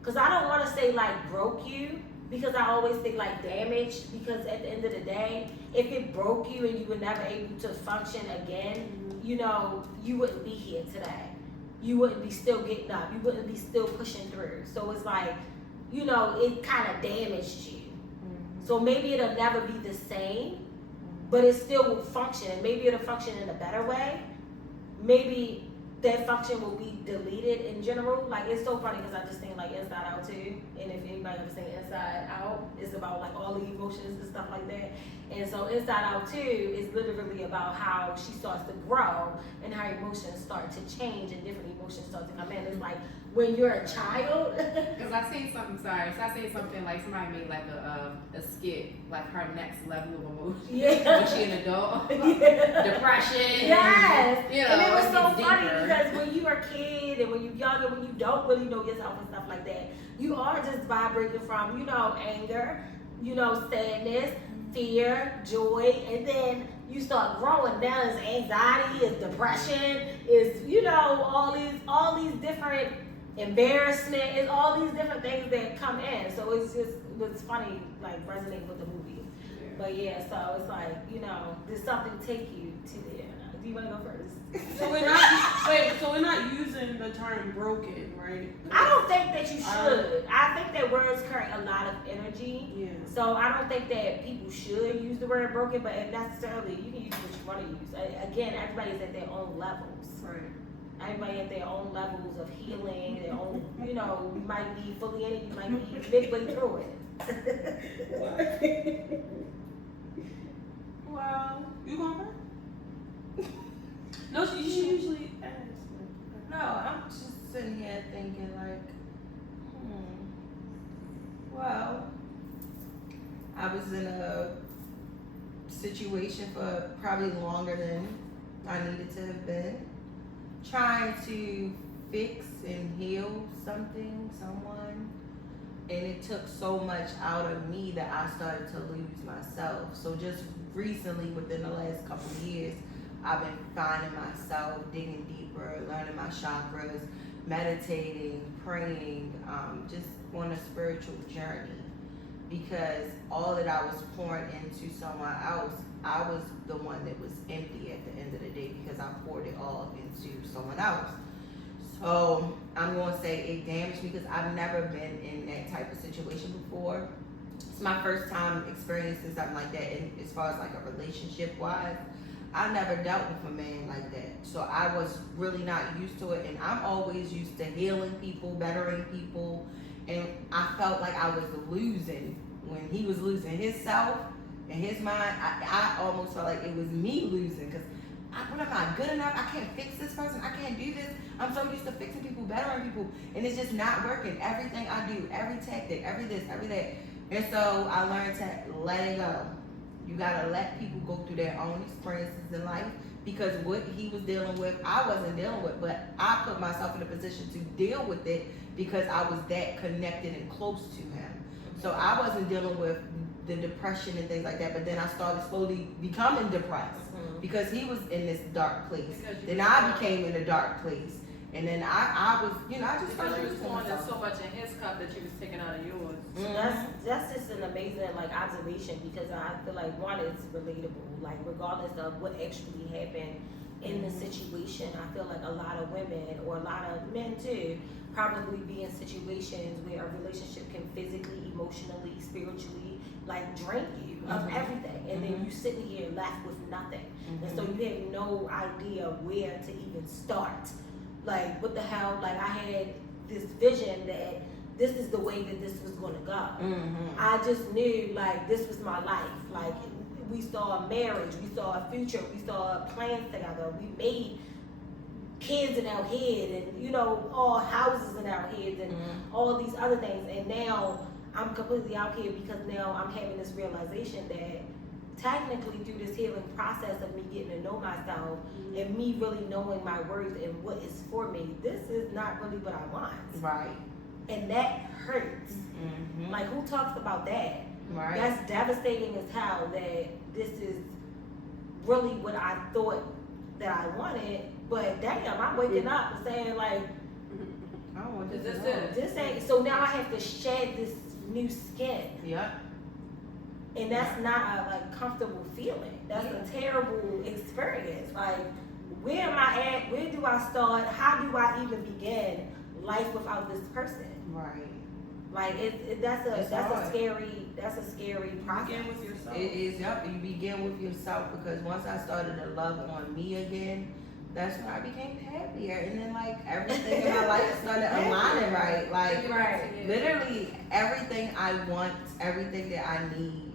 Because I don't want to say like broke you, because I always think like damaged, because at the end of the day, if it broke you and you were never able to function again, you wouldn't be here today. You wouldn't be still getting up. You wouldn't be still pushing through. So it's like, it kind of damaged you. So maybe it'll never be the same, but it still will function. Maybe it'll function in a better way. Maybe that function will be deleted in general. Like, it's so funny because I just think like Inside Out too. And if anybody ever seen Inside Out, it's about like all the emotions and stuff like that. And so Inside Out 2 is literally about how she starts to grow and her emotions start to change and different emotions start to come in. It's like when you're a child. Because I seen something, like somebody made like a skit, like her next level of emotion. Yeah. When she an adult. Yeah. Depression. Yes. And it was so it's funny deeper. because when you're a kid and when you're younger, when you don't really know yourself and stuff like that, you are just vibrating from, anger, sadness, fear, joy, and then you start growing down as anxiety, as depression, is all these different embarrassment, is all these different things that come in. So it's funny, like resonating with the movie. Yeah. But yeah, so it's like, did something take you to there? Do you want to go first? So we're not using the term broken, right? I don't think that you should. I think that words carry a lot of energy. Yeah. So I don't think that people should use the word broken, but necessarily you can use what you want to use. Again, everybody's at their own levels. Right. Everybody at their own levels of healing, their own, you might be fully in it, you might be midway through it. Well, you going first? No, you should usually ask. No, I'm just sitting here thinking like, well, I was in a situation for probably longer than I needed to have been, trying to fix and heal someone, and it took so much out of me that I started to lose myself. So just recently, within the last couple of years, I've been finding myself, digging deeper, learning my chakras, meditating, praying, just on a spiritual journey. Because all that I was pouring into someone else, I was the one that was empty at the end of the day because I poured it all into someone else. So I'm going to say it damaged me because I've never been in that type of situation before. It's my first time experiencing something like that, and as far as like a relationship wise, I never dealt with a man like that. So I was really not used to it, and I'm always used to healing people, bettering people, and I felt like I was losing when he was losing himself and his mind. I almost felt like it was me losing because what am I good enough? I can't fix this person. I can't do this. I'm so used to fixing people, bettering people, and it's just not working. Everything I do, every tactic, every this, every that. And so I learned to let it go. You gotta let people go through their own experiences in life because what he was dealing with, I wasn't dealing with, but I put myself in a position to deal with it because I was that connected and close to him. So I wasn't dealing with the depression and things like that, but then I started slowly becoming depressed because he was in this dark place. Then I became in a dark place. And then I was, I just because started you was losing pouring myself. so much in his cup that you was taking out of yours. So that's just an amazing observation because I feel like one, it's relatable. Like regardless of what actually happened in the situation, I feel like a lot of women or a lot of men too probably be in situations where a relationship can physically, emotionally, spiritually drain you of everything, and then you sitting here left with nothing, and so you have no idea where to even start. Like what the hell? Like I had this vision that this is the way that this was gonna go. I just knew this was my life. Like we saw a marriage, we saw a future, we saw plans together, we made kids in our head, and all houses in our heads, and all these other things. And now I'm completely out here because now I'm having this realization that technically through this healing process of me getting to know myself and me really knowing my worth and what is for me, this is not really what I want. Right. And that hurts. Like who talks about that? Right. That's devastating as hell that this is really what I thought that I wanted, but damn, I'm waking up and saying I don't want Is this this at all. it? this ain't, so now I have to shed this new skin. Yep. And that's not a comfortable feeling. That's a terrible experience. Like, where am I at? Where do I start? How do I even begin life without this person? Right. Like that's a hard. scary process. Begin with yourself. It is, yep. You begin with yourself because once I started to love on me again, that's when I became happier. And then everything in my life started aligning right. Right. Literally everything I want, everything that I need,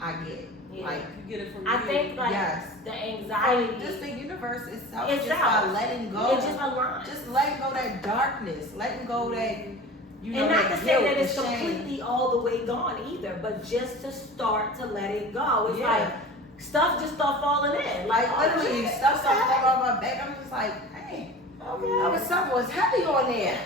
I get. Yeah. You get it from I you. think yes. the anxiety, Just the universe itself, Itself. just by letting go. it just aligns. Just letting go that darkness, letting go that, And not that to say guilt, that it's the shame. completely all the way gone either, but just to start to let it go. It's Yeah. like stuff just start falling in. Like literally, shit, stuff started okay. falling off my back. I'm just like, hey, Okay. something was heavy on there.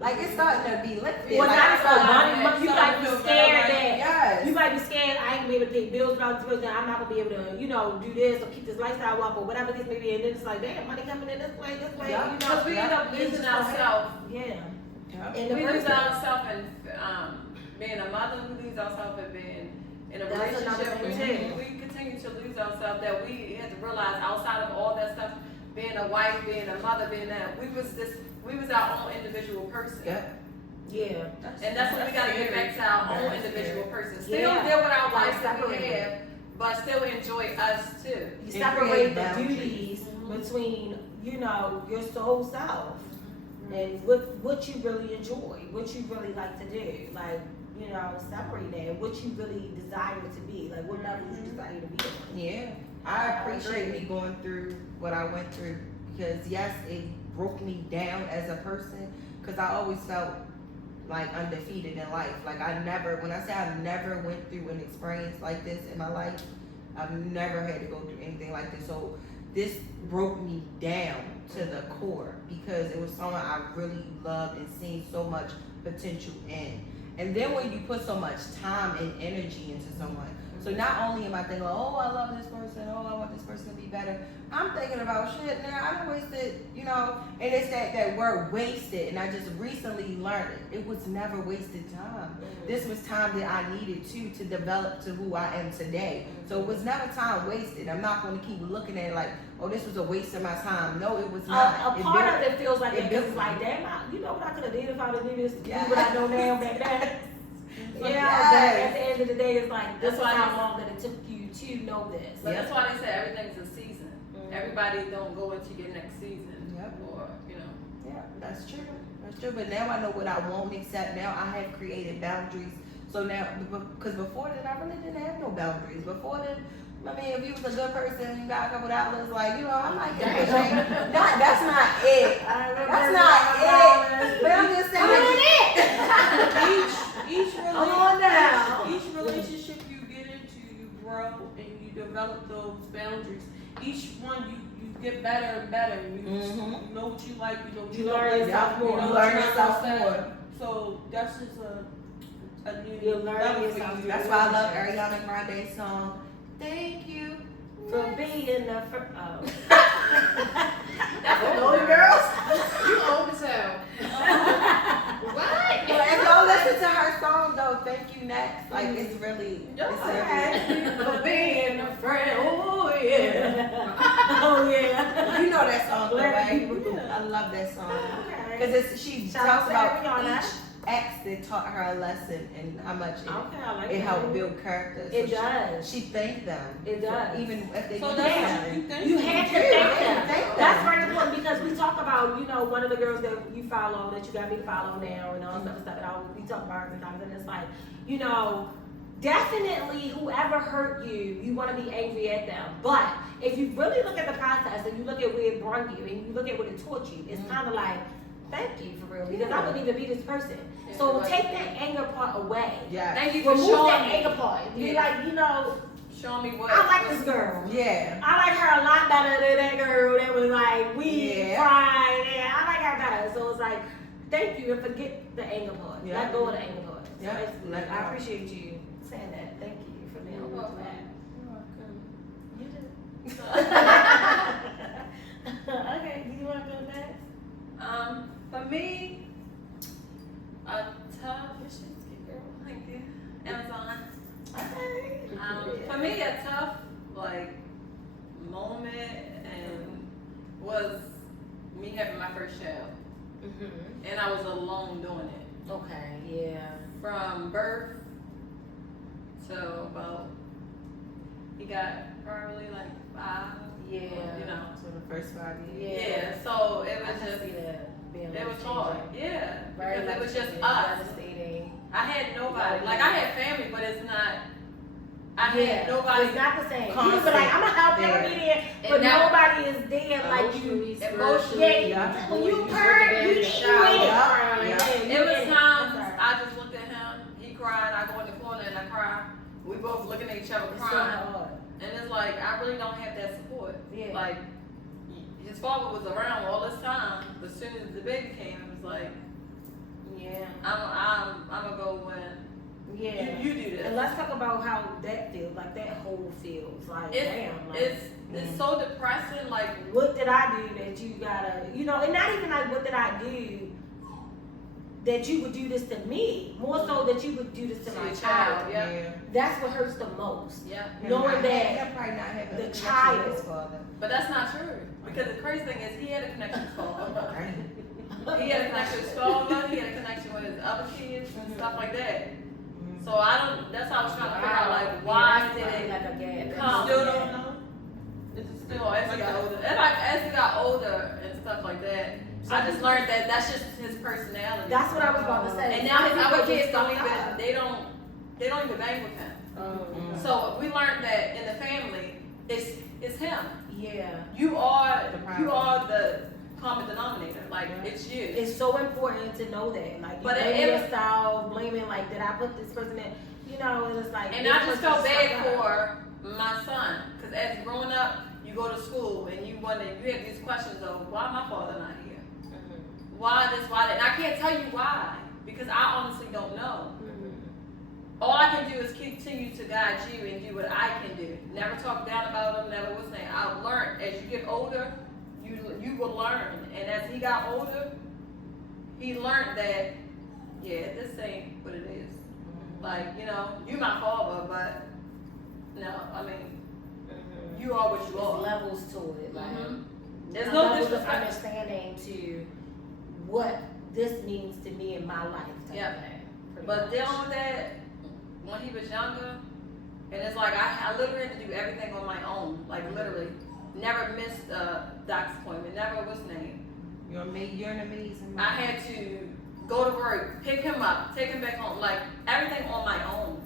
Like it's starting to be lifted. Well, like, not it's for starting money. to- You might be scared that Yes. you might be scared. I ain't gonna be able to pay bills without this. I'm not gonna be able to, do this or keep this lifestyle up or whatever this may be. And then it's like, damn, money coming in this way. Yeah. Because we end up It's losing just gonna ourselves. Yeah. Yeah. And the We lose person, ourselves in being a mother. We lose ourselves in being in a That's another relationship. thing, too. We continue to lose ourselves. That we had to realize outside of all that stuff, being a wife, being a mother, being that we was our own individual person. Yeah. yeah. And that's what we gotta get back to our own That's individual scary. person. Still Yeah. deal with our Like lives that we separate. have, but still enjoy us too. You And separate create the boundaries. duties between, your soul self and what you really enjoy, what you really like to do. Like, separate that and what you really desire to be. Like what level you desire to be on. Yeah. I appreciate me going through what I went through because yes, it broke me down as a person because I always felt like undefeated in life. Like when I say I never went through an experience like this in my life, I've never had to go through anything like this. So this broke me down to the core because it was someone I really loved and seen so much potential in. And then when you put so much time and energy into someone, So not only am I thinking, oh, I love this person, oh, I want this person to be better, I'm thinking about shit, now I done wasted, you know, and it's that word wasted, and I just recently learned it was never wasted time. This was time that I needed to develop to who I am today. So it was never time wasted. I'm not going to keep looking at it like, oh, this was a waste of my time. No, it was not. A part of it feels like it that because built it's like, damn, you know what I could have did if I would have did this, Yes. do what I know now back then. Yeah, Yes. but at the end of the day, it's like, this is That's why how long that it took you to know this. But Yep. that's why they say everything's a season. Everybody don't go into your next season. Yep. Or, you know. Yeah, that's true. That's true. But now I know what I won't accept. Now I have created boundaries. So now, because before that, I really didn't have no boundaries. Before that, I mean, if you was a good person, you got a couple dollars, like, you know, I might get a shake. That's not it. That's not it. But I'm just saying. Each relationship you get into, you grow and you develop those boundaries. Each one you get better and better. You know what you like, you know what you learn don't like. yourself more. know You what learn you're yourself not more. upset. So that's just a new You learn level yourself. for you. That's why I love Ariana Grande's song. Thank you. For being the first. Oh. That's Oh, Golden Girls. You old as hell. What? Well, if y'all listen to her song though, Thank You Next, like it's really, it's Okay. For being a friend. Oh, yeah. Oh, yeah. you know that song though, right? Yeah. I love that song. Okay. Because she Shout out talks to about Ariana. each ex that taught her a lesson and how much Okay, I like it that. helped build character. So It does. She thanked them. It does. Even if they So do that's something. what you think. You have to Yeah, thank them. thank them. That's very important because we talk about, you know, one of the girls that you follow, that you got me to follow now and all stuff and all. We talk about her sometimes, and it's like, you know, definitely whoever hurt you, you want to be angry at them. But if you really look at the process and you look at where it brought you and you look at what it taught you, it's kind of like, thank you for real, because I wouldn't even be this person. So take that anger part away. Yeah. Thank you for Remove showing that me. anger part. Be Yeah. like, you know, Show me what. I like this girl. Yeah. I like her a lot better than that girl that was like Yeah. crying. Yeah, I like her better. So it's like, thank you and forget the anger part. Yeah. Let go of the anger part. So Yeah. it's, Let go. I appreciate you saying that. Thank you for being able to do that. You did. Okay, do you want to go next? For me, a tough. Girl, thank you. Amazon. Okay. For me, a tough like moment and was me having my first child, Mm-hmm. and I was alone doing it Okay, yeah. from birth to about he got probably like 5. Yeah. You know. So the first 5 years. Yeah. So it I was can just see that being it was life-changing. hard. Yeah. Very Because it was just life-changing, us. devastating. I had nobody. Like I had family, but it's not. I had Yeah, nobody. It's not the same. You Constant be like, I'm gonna help there. everybody there, but And now- nobody is there like you. Emotionally, Yeah, when Boy, you you hurt, looking you at need the you shower. in it. Yeah. Yeah, It was you in times That's I just looked at him. He cried. I go in the corner and I cry. We both looking at each other It's so crying, hard. and it's like I really don't have that support. Yeah. Like his father was around all this time, but as soon as the baby came, it was like Yeah. I'm gonna go when Yeah. you do this. And let's talk about how that feels, like that whole feels. Like, It's damn. Like, it's so depressing. Like what did I do that you gotta, you know, and not even like what did I do that you would do this to me, more so that you would do this to To my your child. child, yeah. That's what hurts the most. yeah. Knowing that He'll probably not have the a connection child- with his father. But that's not true. Because the crazy thing is, he had a connection with his father. He had a connection with his father. He had a connection with his other kids and stuff like that. So I don't. That's how I was trying to figure out, like, why did it like a gap? come? Still don't know. Is it still Still, as he got older, and like as he got older and stuff like that, I just learned that that's just his personality. That's what I was about to say. And now his Some other people kids just don't don't even. have. They don't even bang with him. Mm. So we learned that in the family, it's him. Yeah. You are The problem. the common denominator. Like it's you. It's so important to know that. Like, you But blame it was- yourself, blaming, like, did I put this person in? You know, and it's like. And this I just felt person bad sucked up. for my son, because as growing up, you go to school and you have these questions of why my father not here, Mhm. why this, why that, and I can't tell you why because I honestly don't know. Mhm. all I can do is continue to guide you and do what I can do. Never talk down about them, never what's name. I've learned as you get older, you will learn. And as he got older, he learned that, yeah, this ain't what it is. Like, you know, you my father, but no, I mean, you are what you There's are. levels to it. Like, There's no levels of disrespect. understanding to what this means to me in my life. type Yeah. thing, pretty But much. dealing with that when he was younger, and it's like I literally had to do everything on my own, like literally. Never missed a doctor's appointment, never what's name. You're an amazing I had to go to work, pick him up, take him back home, like everything on my own.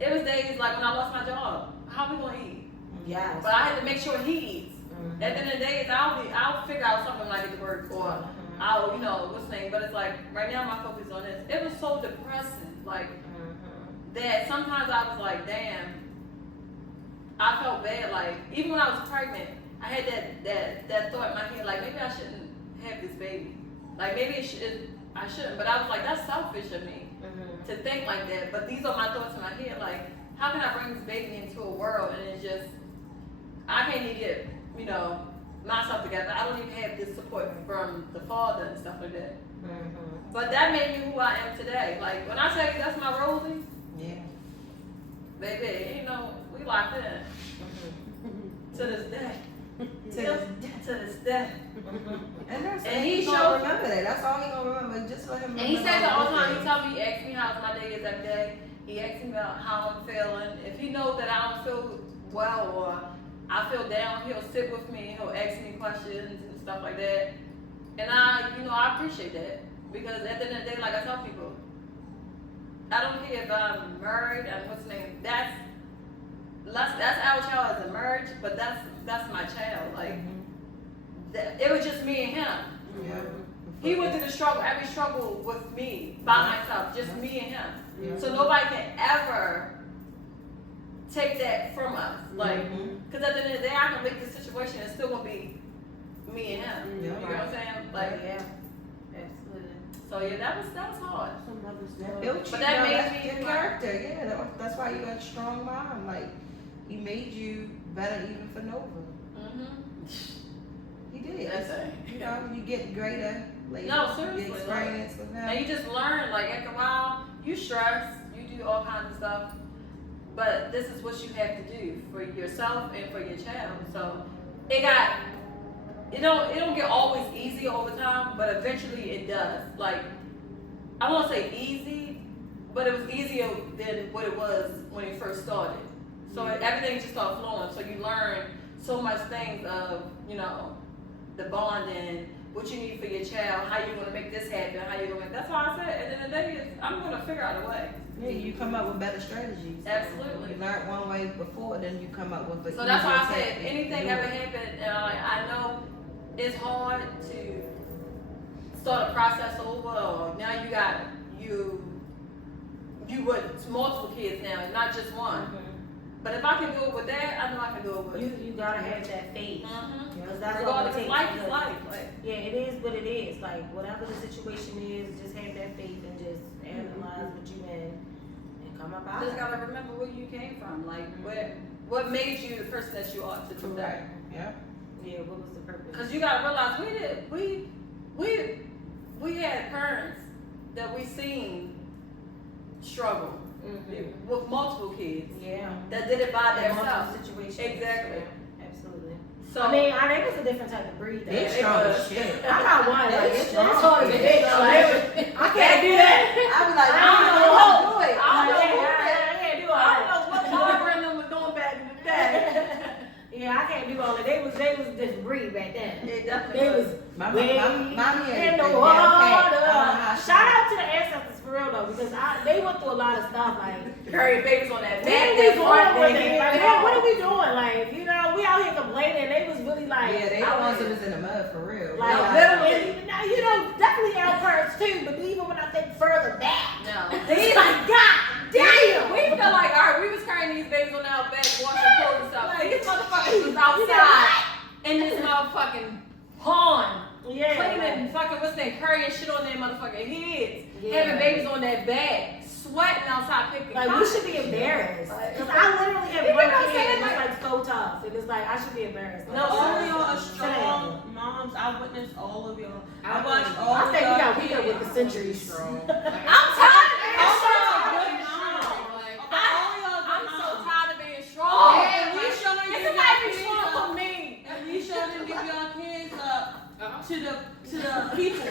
It was days like when I lost my job, how we gonna eat? Yes. But I had to make sure he eats. At the end of the day, I'll figure out something when I get to work, or I'll, you know, what's name. But it's like right now my focus on this. It was so depressing, like that. Sometimes I was like, damn. I felt bad. Like even when I was pregnant, I had that thought in my head, like maybe I shouldn't have this baby. Like maybe I shouldn't. But I was like, that's selfish of me to think like that. But these are my thoughts in my head. Like how can I bring this baby into a world and it's just I can't even get, you know, myself together. I don't even have this support from the father and stuff like that. But that made me who I am today. Like when I tell you that's my Rosie, Yeah. baby, you know, we locked in to this day. To this day. And he gonna remember that. That's all he gonna remember. Just let him remember. And he says it all the time. He things. tells me, he asks me how my day is every day. He asks me about how I'm feeling. If he knows that I don't feel well or I feel down, he'll sit with me. He'll ask me questions and stuff like that. And I appreciate that because at the end of the day, like I tell people, I don't care if I'm married and what's the name. That's our child as a marriage, but that's my child. Like it was just me and him. Yeah. He went through the struggle, every struggle with me, by myself, just me and him. Yeah. So nobody can ever take that from us. Like, because at the end of the day, I can make this situation and still gonna be me and him. Yeah. You know what I'm saying? Like, yeah, absolutely. so yeah, that was hard. Some mothers That love built you. But that though. made That's me your like- character. Yeah, that's why you got a strong mind. Like he made you better even for Nova. He did. That's it. You know, you get greater later. No, seriously, The experience with him. And you just learn, like after a while, you stress, you do all kinds of stuff, but this is what you have to do for yourself and for your child. So it don't get always easy over time, but eventually it does. Like I won't say easy, but it was easier than what it was when it first started. So everything just started flowing. So you learn so much things of, you know, the bonding, what you need for your child, how you're gonna make this happen, how you're gonna make. That's why I said at the end of the day, I'm gonna figure out a way. Yeah, you come up with better strategies. Absolutely. You learned one way before, then you come up with a So that's why I easier said tactic. anything Do ever it. happened, I know it's hard to start a process over. Or now you got you with multiple kids now, not just one. But if I can do it with that, I know I can do it with. You gotta have that faith. Because that's all it Regardless, takes. life is because- life. Like, Yeah, it is what it is. Like whatever the situation is, just have that faith and just analyze what you in and come up out. just of it. gotta remember where you came from. Like, what made you the person that you are today. Right. Yeah. Yeah, what was the purpose? Because you gotta realize we had parents that we seen struggle with multiple kids Yeah. that did it by In themselves. multiple situations. Exactly. Yeah, absolutely. So I mean, they was a different type of breed. Though. They strong as shit. I got one. Like, They it's strong. hard as a bitch. Yeah. Like, I can't do that. I was like, I I don't don't know know how how to do it. I don't know I can't do all I don't that. know what Barbara and them was doing back in the day. Yeah, I can't do all that. They was a different breed back then. It definitely They was. was Mommy way had in it the down water. pat. I don't know how she- Shout out to the ancestors for real though, because they went through a lot of stuff. Like, Carry babies on that what back, are we that doing front, with that it? hip, Like, that what are we doing? Like, you know, we out here complaining. They was really like, Yeah, they the ones that was in the mud for real. like No, literally. Now you know, definitely our parents too. But even when I think further back, No. it's like, God damn. We felt like, alright, we was carrying these babies on our back, washing clothes and stuff. Like, These motherfuckers was you know outside in this motherfucking pawn, Yeah. cleaning fucking what's that, currying shit on their motherfucking heads, Yeah. having babies on their back, sweating outside picking Like, we cotton. should be embarrassed. Like- Because I literally have You one know what I'm kid saying? and it's like so tough. And it's like, I should be embarrassed. No, Like, all y'all are sad. strong moms. I witnessed all of y'all. I I watched wanna- all I of think we y'all got weaker kids. with the centuries. Strong. I'm tired of being All strong. y'all good moms. Like, All y'all good I'm so moms. tired of being strong. Oh, At least y'all didn't It's give somebody y'all be kids strong up. for me. At least y'all didn't give y'all kids up uh-huh. to the people.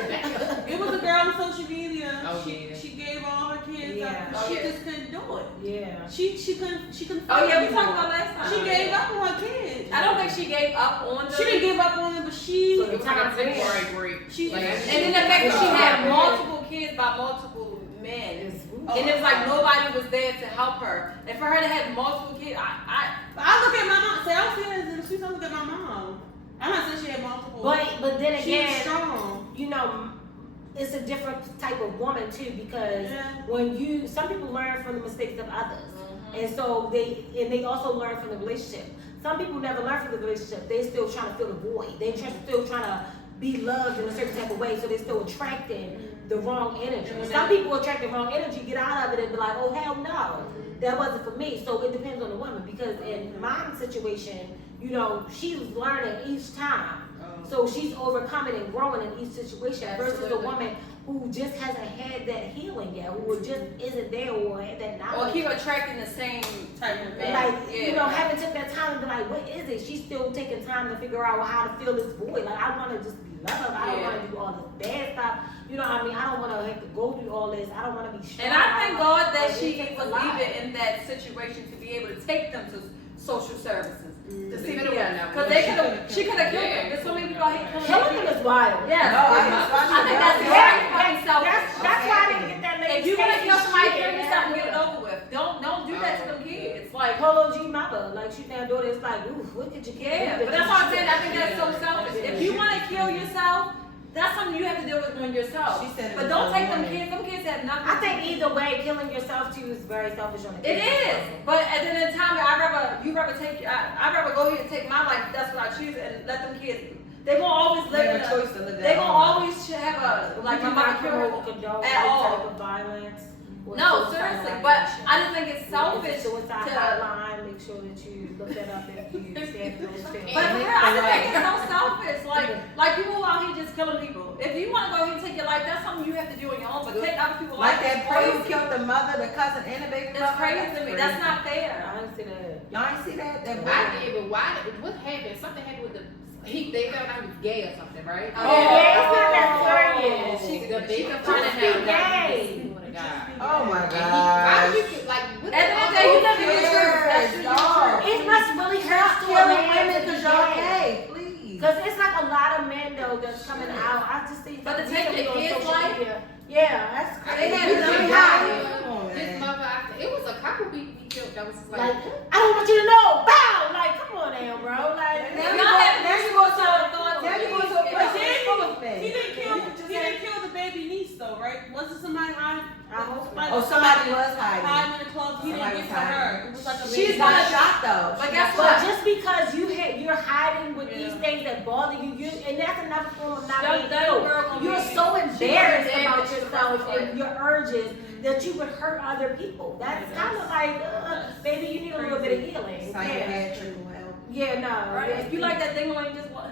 It was a girl on social media. Oh, she yeah. she gave all her kids Yeah. up. Oh, She yeah. just couldn't do it. Yeah. She couldn't. Oh yeah, we anymore. talked about last time. She gave up on her kids. I don't think she gave up on them. She didn't give up on them, but she. So It was like a temporary break. She Like, just- And then the fact that she Yeah. had multiple kids by multiple men. And it was like nobody was there to help her. And for her to have multiple kids, But I look at my mom. Say, I don't see her as an excuse. I look at my mom. I'm not saying she had multiple. But then she's again, strong. you know, it's a different type of woman too, because Yeah. when some people learn from the mistakes of others. And so they also learn from the relationship. Some people never learn from the relationship. They still trying to fill the void. They still trying to be loved in a certain type of way, so they're still attracting the wrong energy. And when Some people attract the wrong energy, get out of it and be like, oh hell no, that wasn't for me. So it depends on the woman, because in my situation, you know, she's learning each time. So she's overcoming and growing in each situation versus a Absolutely. woman who just hasn't had that healing yet, who just isn't there or had that or knowledge. keep attracting the same Type of men. Like, Yeah. you know, haven't took that time to be like, what is it? She's still taking time to figure out how to fill this void. Like, I want to just be loved. I don't Yeah. want to do all this bad stuff. You know what I mean? I don't want to have to go through all this. I don't want to be strong. And I thank God that Like, it she takes a was lot. even in that situation to be able to take them to social services. To They see could've went that because way. she could have killed them. Yeah. There's so many people out here killing Killing them is wild. Yes. No, I just watched I think that's it. very fucking selfish. That's why I didn't get that lady. If you want to kill somebody, Stacey kill shit. yourself and get it over with. Don't do that to them kids. Like, Polo G mother, like she's now daughter is like, ooh, what did you get? yeah, but that's what I'm saying. I think that's so selfish. If you want to kill yourself, that's something you have to deal with on yourself. She said it But was don't a take them woman. kids. Them kids have nothing. I think either way, killing yourself too is very selfish on the It kid's is, level. but at the end of the time, I'd rather go ahead and take my life. That's what I choose, and let them kids. They won't always They live have in a a. choice to live They that won't long. always have a like my Do mother not promote or killed. condone at any all. type of violence. or No, suicidal seriously, but ideation. I just think it's selfish. Suicide to- hotline. Make sure that you look that up if you stand for those things. But for real, I just think it's so selfish. Like people out here just killing people. If you want to go ahead and take your life, that's something you have to do on your own. But take other people's life. Like that boy who killed the mother, the cousin, and the baby It's mother. crazy to me. That's not I fair. didn't see that. Y'all ain't see that? That boy. I did, but why? What happened? Something happened with the. They found out he was gay or something, right? Oh, yeah, it's not that serious. They kept Just finding be out that gay. he was a guy. Oh my And why god. would you like? What At the end of the day, you live in your truth. That's your truth. It must really hurt to a Killing man women to be because y'all gay. gay, please. Cause it's like a lot of men though that's coming out. I just think. But to take recently your on kids' social life? media. Yeah, that's I crazy. think had he it was done a high. guy. Come on, His man. mother, it was a couple people he killed that was Like, like. I don't want you to know. Bow. Like, come on now, bro. Like, Now y'all have There you go, so there you go, so But place full of men. He didn't kill the baby niece though, right? Wasn't somebody hiding? I hope Somebody- Oh, somebody was hiding. hiding in the closet. He didn't Somebody get was to her. hiding. It was like a She's She baby. got shot though. But She guess got But shot. just because you're hiding with these Yeah. things that bother you, and that's another form of not being That healed. girl gonna You're be- so embarrassed she about gonna be yourself damaged and your urges that you would hurt other people. That's kind of like, baby, you need a little bit of healing. Yeah, Psychiatric help. yeah, no. Right? yeah, If you like that thing, like just what?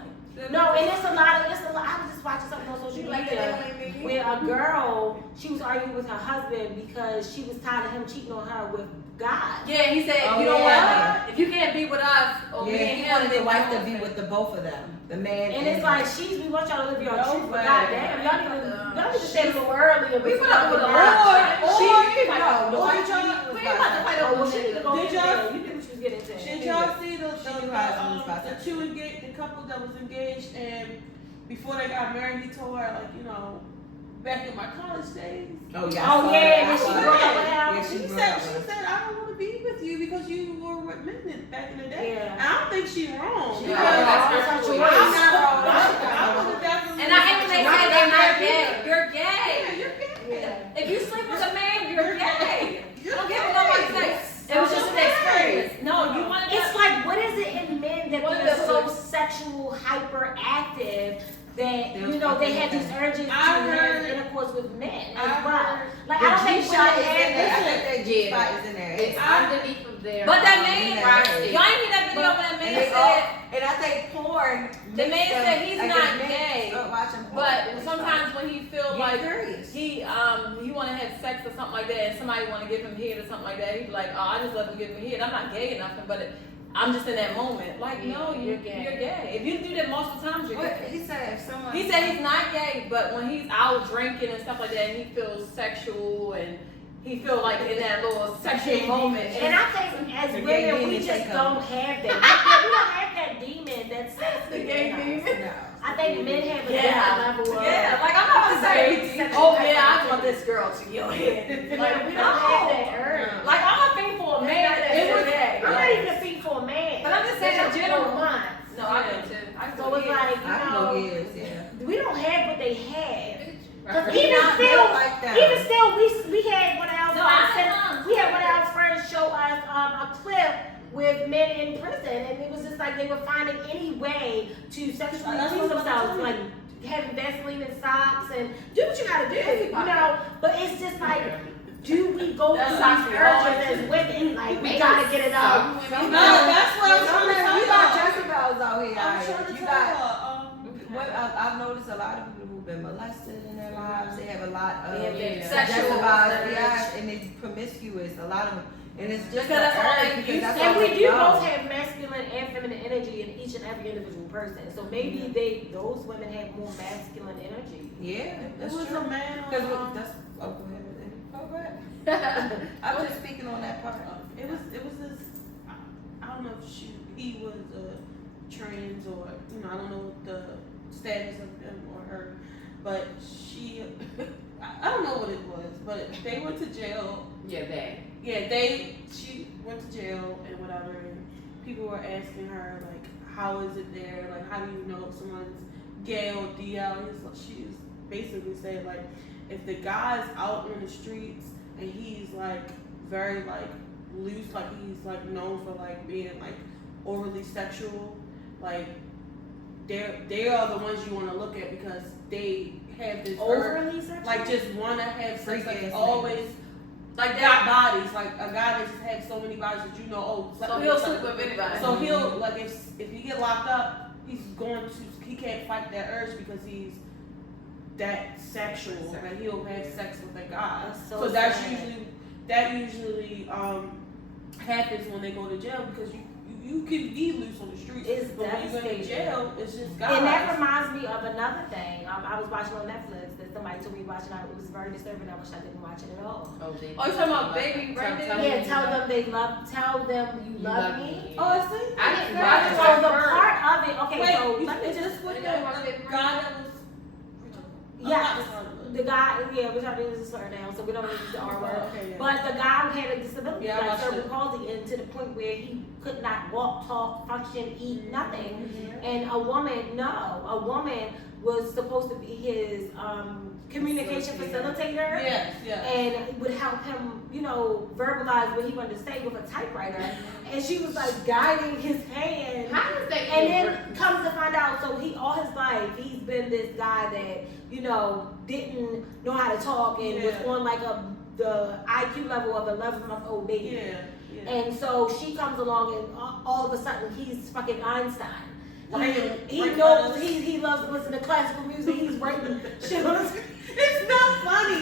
No, and it's a lot. I was just watching something on social You like media that thing, like me? where a girl, she was arguing with her husband because she was tired of him cheating on her with God. Yeah, he said, Oh, you know yeah. what? If you can't be with us, or me Yeah, and he him, wanted the then wife we to be won't. with the both of them. The man And it's like, we want y'all to live your No truth, but way. goddamn, y'all need to stay a little earlier. We before put up y'all with get a married. lot. She- no, the Why wife y'all- was We ain't about to fight Oh, over well, she need to go Did get y'all- there. You knew what she was getting into. Did y'all see the couple that was engaged and before they got married, he told her like, you know, back in my college days. Oh yeah. Oh, yeah, and she broke broke up with him. Yeah, She she broke said, up with him. I don't want to be with you because you were with men back in the day. Yeah. And I don't think she's wrong. She because wrong. that's That's her not choice. your I'm choice. not wrong. I would definitely. And I hate when they say they're not gay. You're Yeah, gay. you're gay. Yeah. If you sleep with a man, you're gay. You're Don't give gay. a nobody sex. It was just an experience. No, you want to. It's like, what is it in men that What they're is so it? sexual, hyperactive that, you know, they have these urges to have intercourse with men as well. Like, The I don't think G-shot women is in there. I have think that G-spot is in there. It's underneath of there. But that man, prostate. y'all ain't hear that video when that And man they said, all, and I think porn. The man makes them- said he's like, not it makes gay, us watching porn. but sometimes when he feel Get like curious. he want to have sex or something like that, and somebody want to give him head or something like that, he be like, oh, I just let him give me head. I'm not gay or nothing, but I'm just in that moment. Like, no, you're gay. If you do that multiple times, you're What gay. he said? If someone. He said he's not gay, but when he's out drinking and stuff like that, and he feels sexual and he feel like in that little sexual moment. And I think as The gay women, we demon just take don't have that. We don't have that demon, that sex. The gay demon. No. I think men have a Yeah. different level of. Yeah, like I'm not gonna say, Sexual oh yeah, I activity. want this girl to your head. Like, we don't have that urge. Like I'm a thing for a man that It is was, gay. I'm not even a fee for a man. But I'm just saying in It's general. for mine. No, I do too. So it's like, I you know know, years, yeah. we don't have what they have. Cause We even not still, built like that. even still, we had one of our No, I friends. know. We had one of our friends show us a clip with men in prison, and it was just like they were finding any way to sexually That's please what I'm themselves, telling like having Vaseline in socks and do what you gotta do, you know. But it's just like, do we go That's through not these true. urges as women? Like we gotta get it out. Some No, that's what I'm trying to You tell got y'all. Jezebels out here. I'm trying to You tell got. y'all. Well, I've noticed a lot of people who've been molested in their lives. They have a lot of They have sexual Jezebels, urge. yes, and it's promiscuous. A lot of them, and it's just Because that's all urge they because use. that's And all we they do know. both have masculine and feminine energy in each and every individual person. So maybe those women have more masculine energy. Yeah, It that's was true. a man Because on, that's oh, go ahead. Oh, go ahead. I'm just speaking on that part. it was this, I don't know if he was trans or, you know, I don't know the status of him or her, but she, I don't know what it was, but they went to jail. She went to jail and whatever, and people were asking her, like, how is it there? Like, how do you know if someone's gay or DL? She was basically saying, like, if the guy's out on the streets and he's, like, very, like, loose, like, he's, like, known for, like, being, like, overly sexual, like, they are the ones you want to look at because they have this urge, Overly sexual? like, just want to have sex, Freak like, ass always, like, got bodies, like, a guy that just has so many bodies that you know, oh, So he'll sleep with anybody. so he'll, like, if he get locked up, he can't fight that urge because he's that sexual, that he'll have sex with a guy. That's So so that's sad. usually happens when they go to jail because you can be loose on the streets. It's but when you go to devastating. jail, it's just guys. And that reminds me of another thing. I was watching on Netflix that somebody told me to watch it. It was very disturbing. I wish I didn't watch it at all. Oh, you talking about Baby Brandon? Yeah, tell them you love me. Oh, I see. I didn't So watch it. the part of it, okay, Wait, so you let me is just this with You the gotta watch Baby guy that was? Yes. I'm not the guy, yeah, we're trying to use this word now, so we don't use the R word. Okay, yeah. But the guy had a disability, Yeah, I like watched cerebral it. palsy, and to the point where he could not walk, talk, function, eat, nothing. Mhm. And a woman was supposed to be his communication facilitator. Yes, yes. And would help him, verbalize what he wanted to say with a typewriter. And she was like guiding his hand. How does that And even then work? comes to find out, so he all his life he's been this guy that didn't know how to talk and was Yeah. on like the IQ level of an 11-month-old baby. Yeah, yeah. And so she comes along and all of a sudden he's fucking Einstein. He knows he loves to listen to classical music. He's writing shit on his. It's not funny.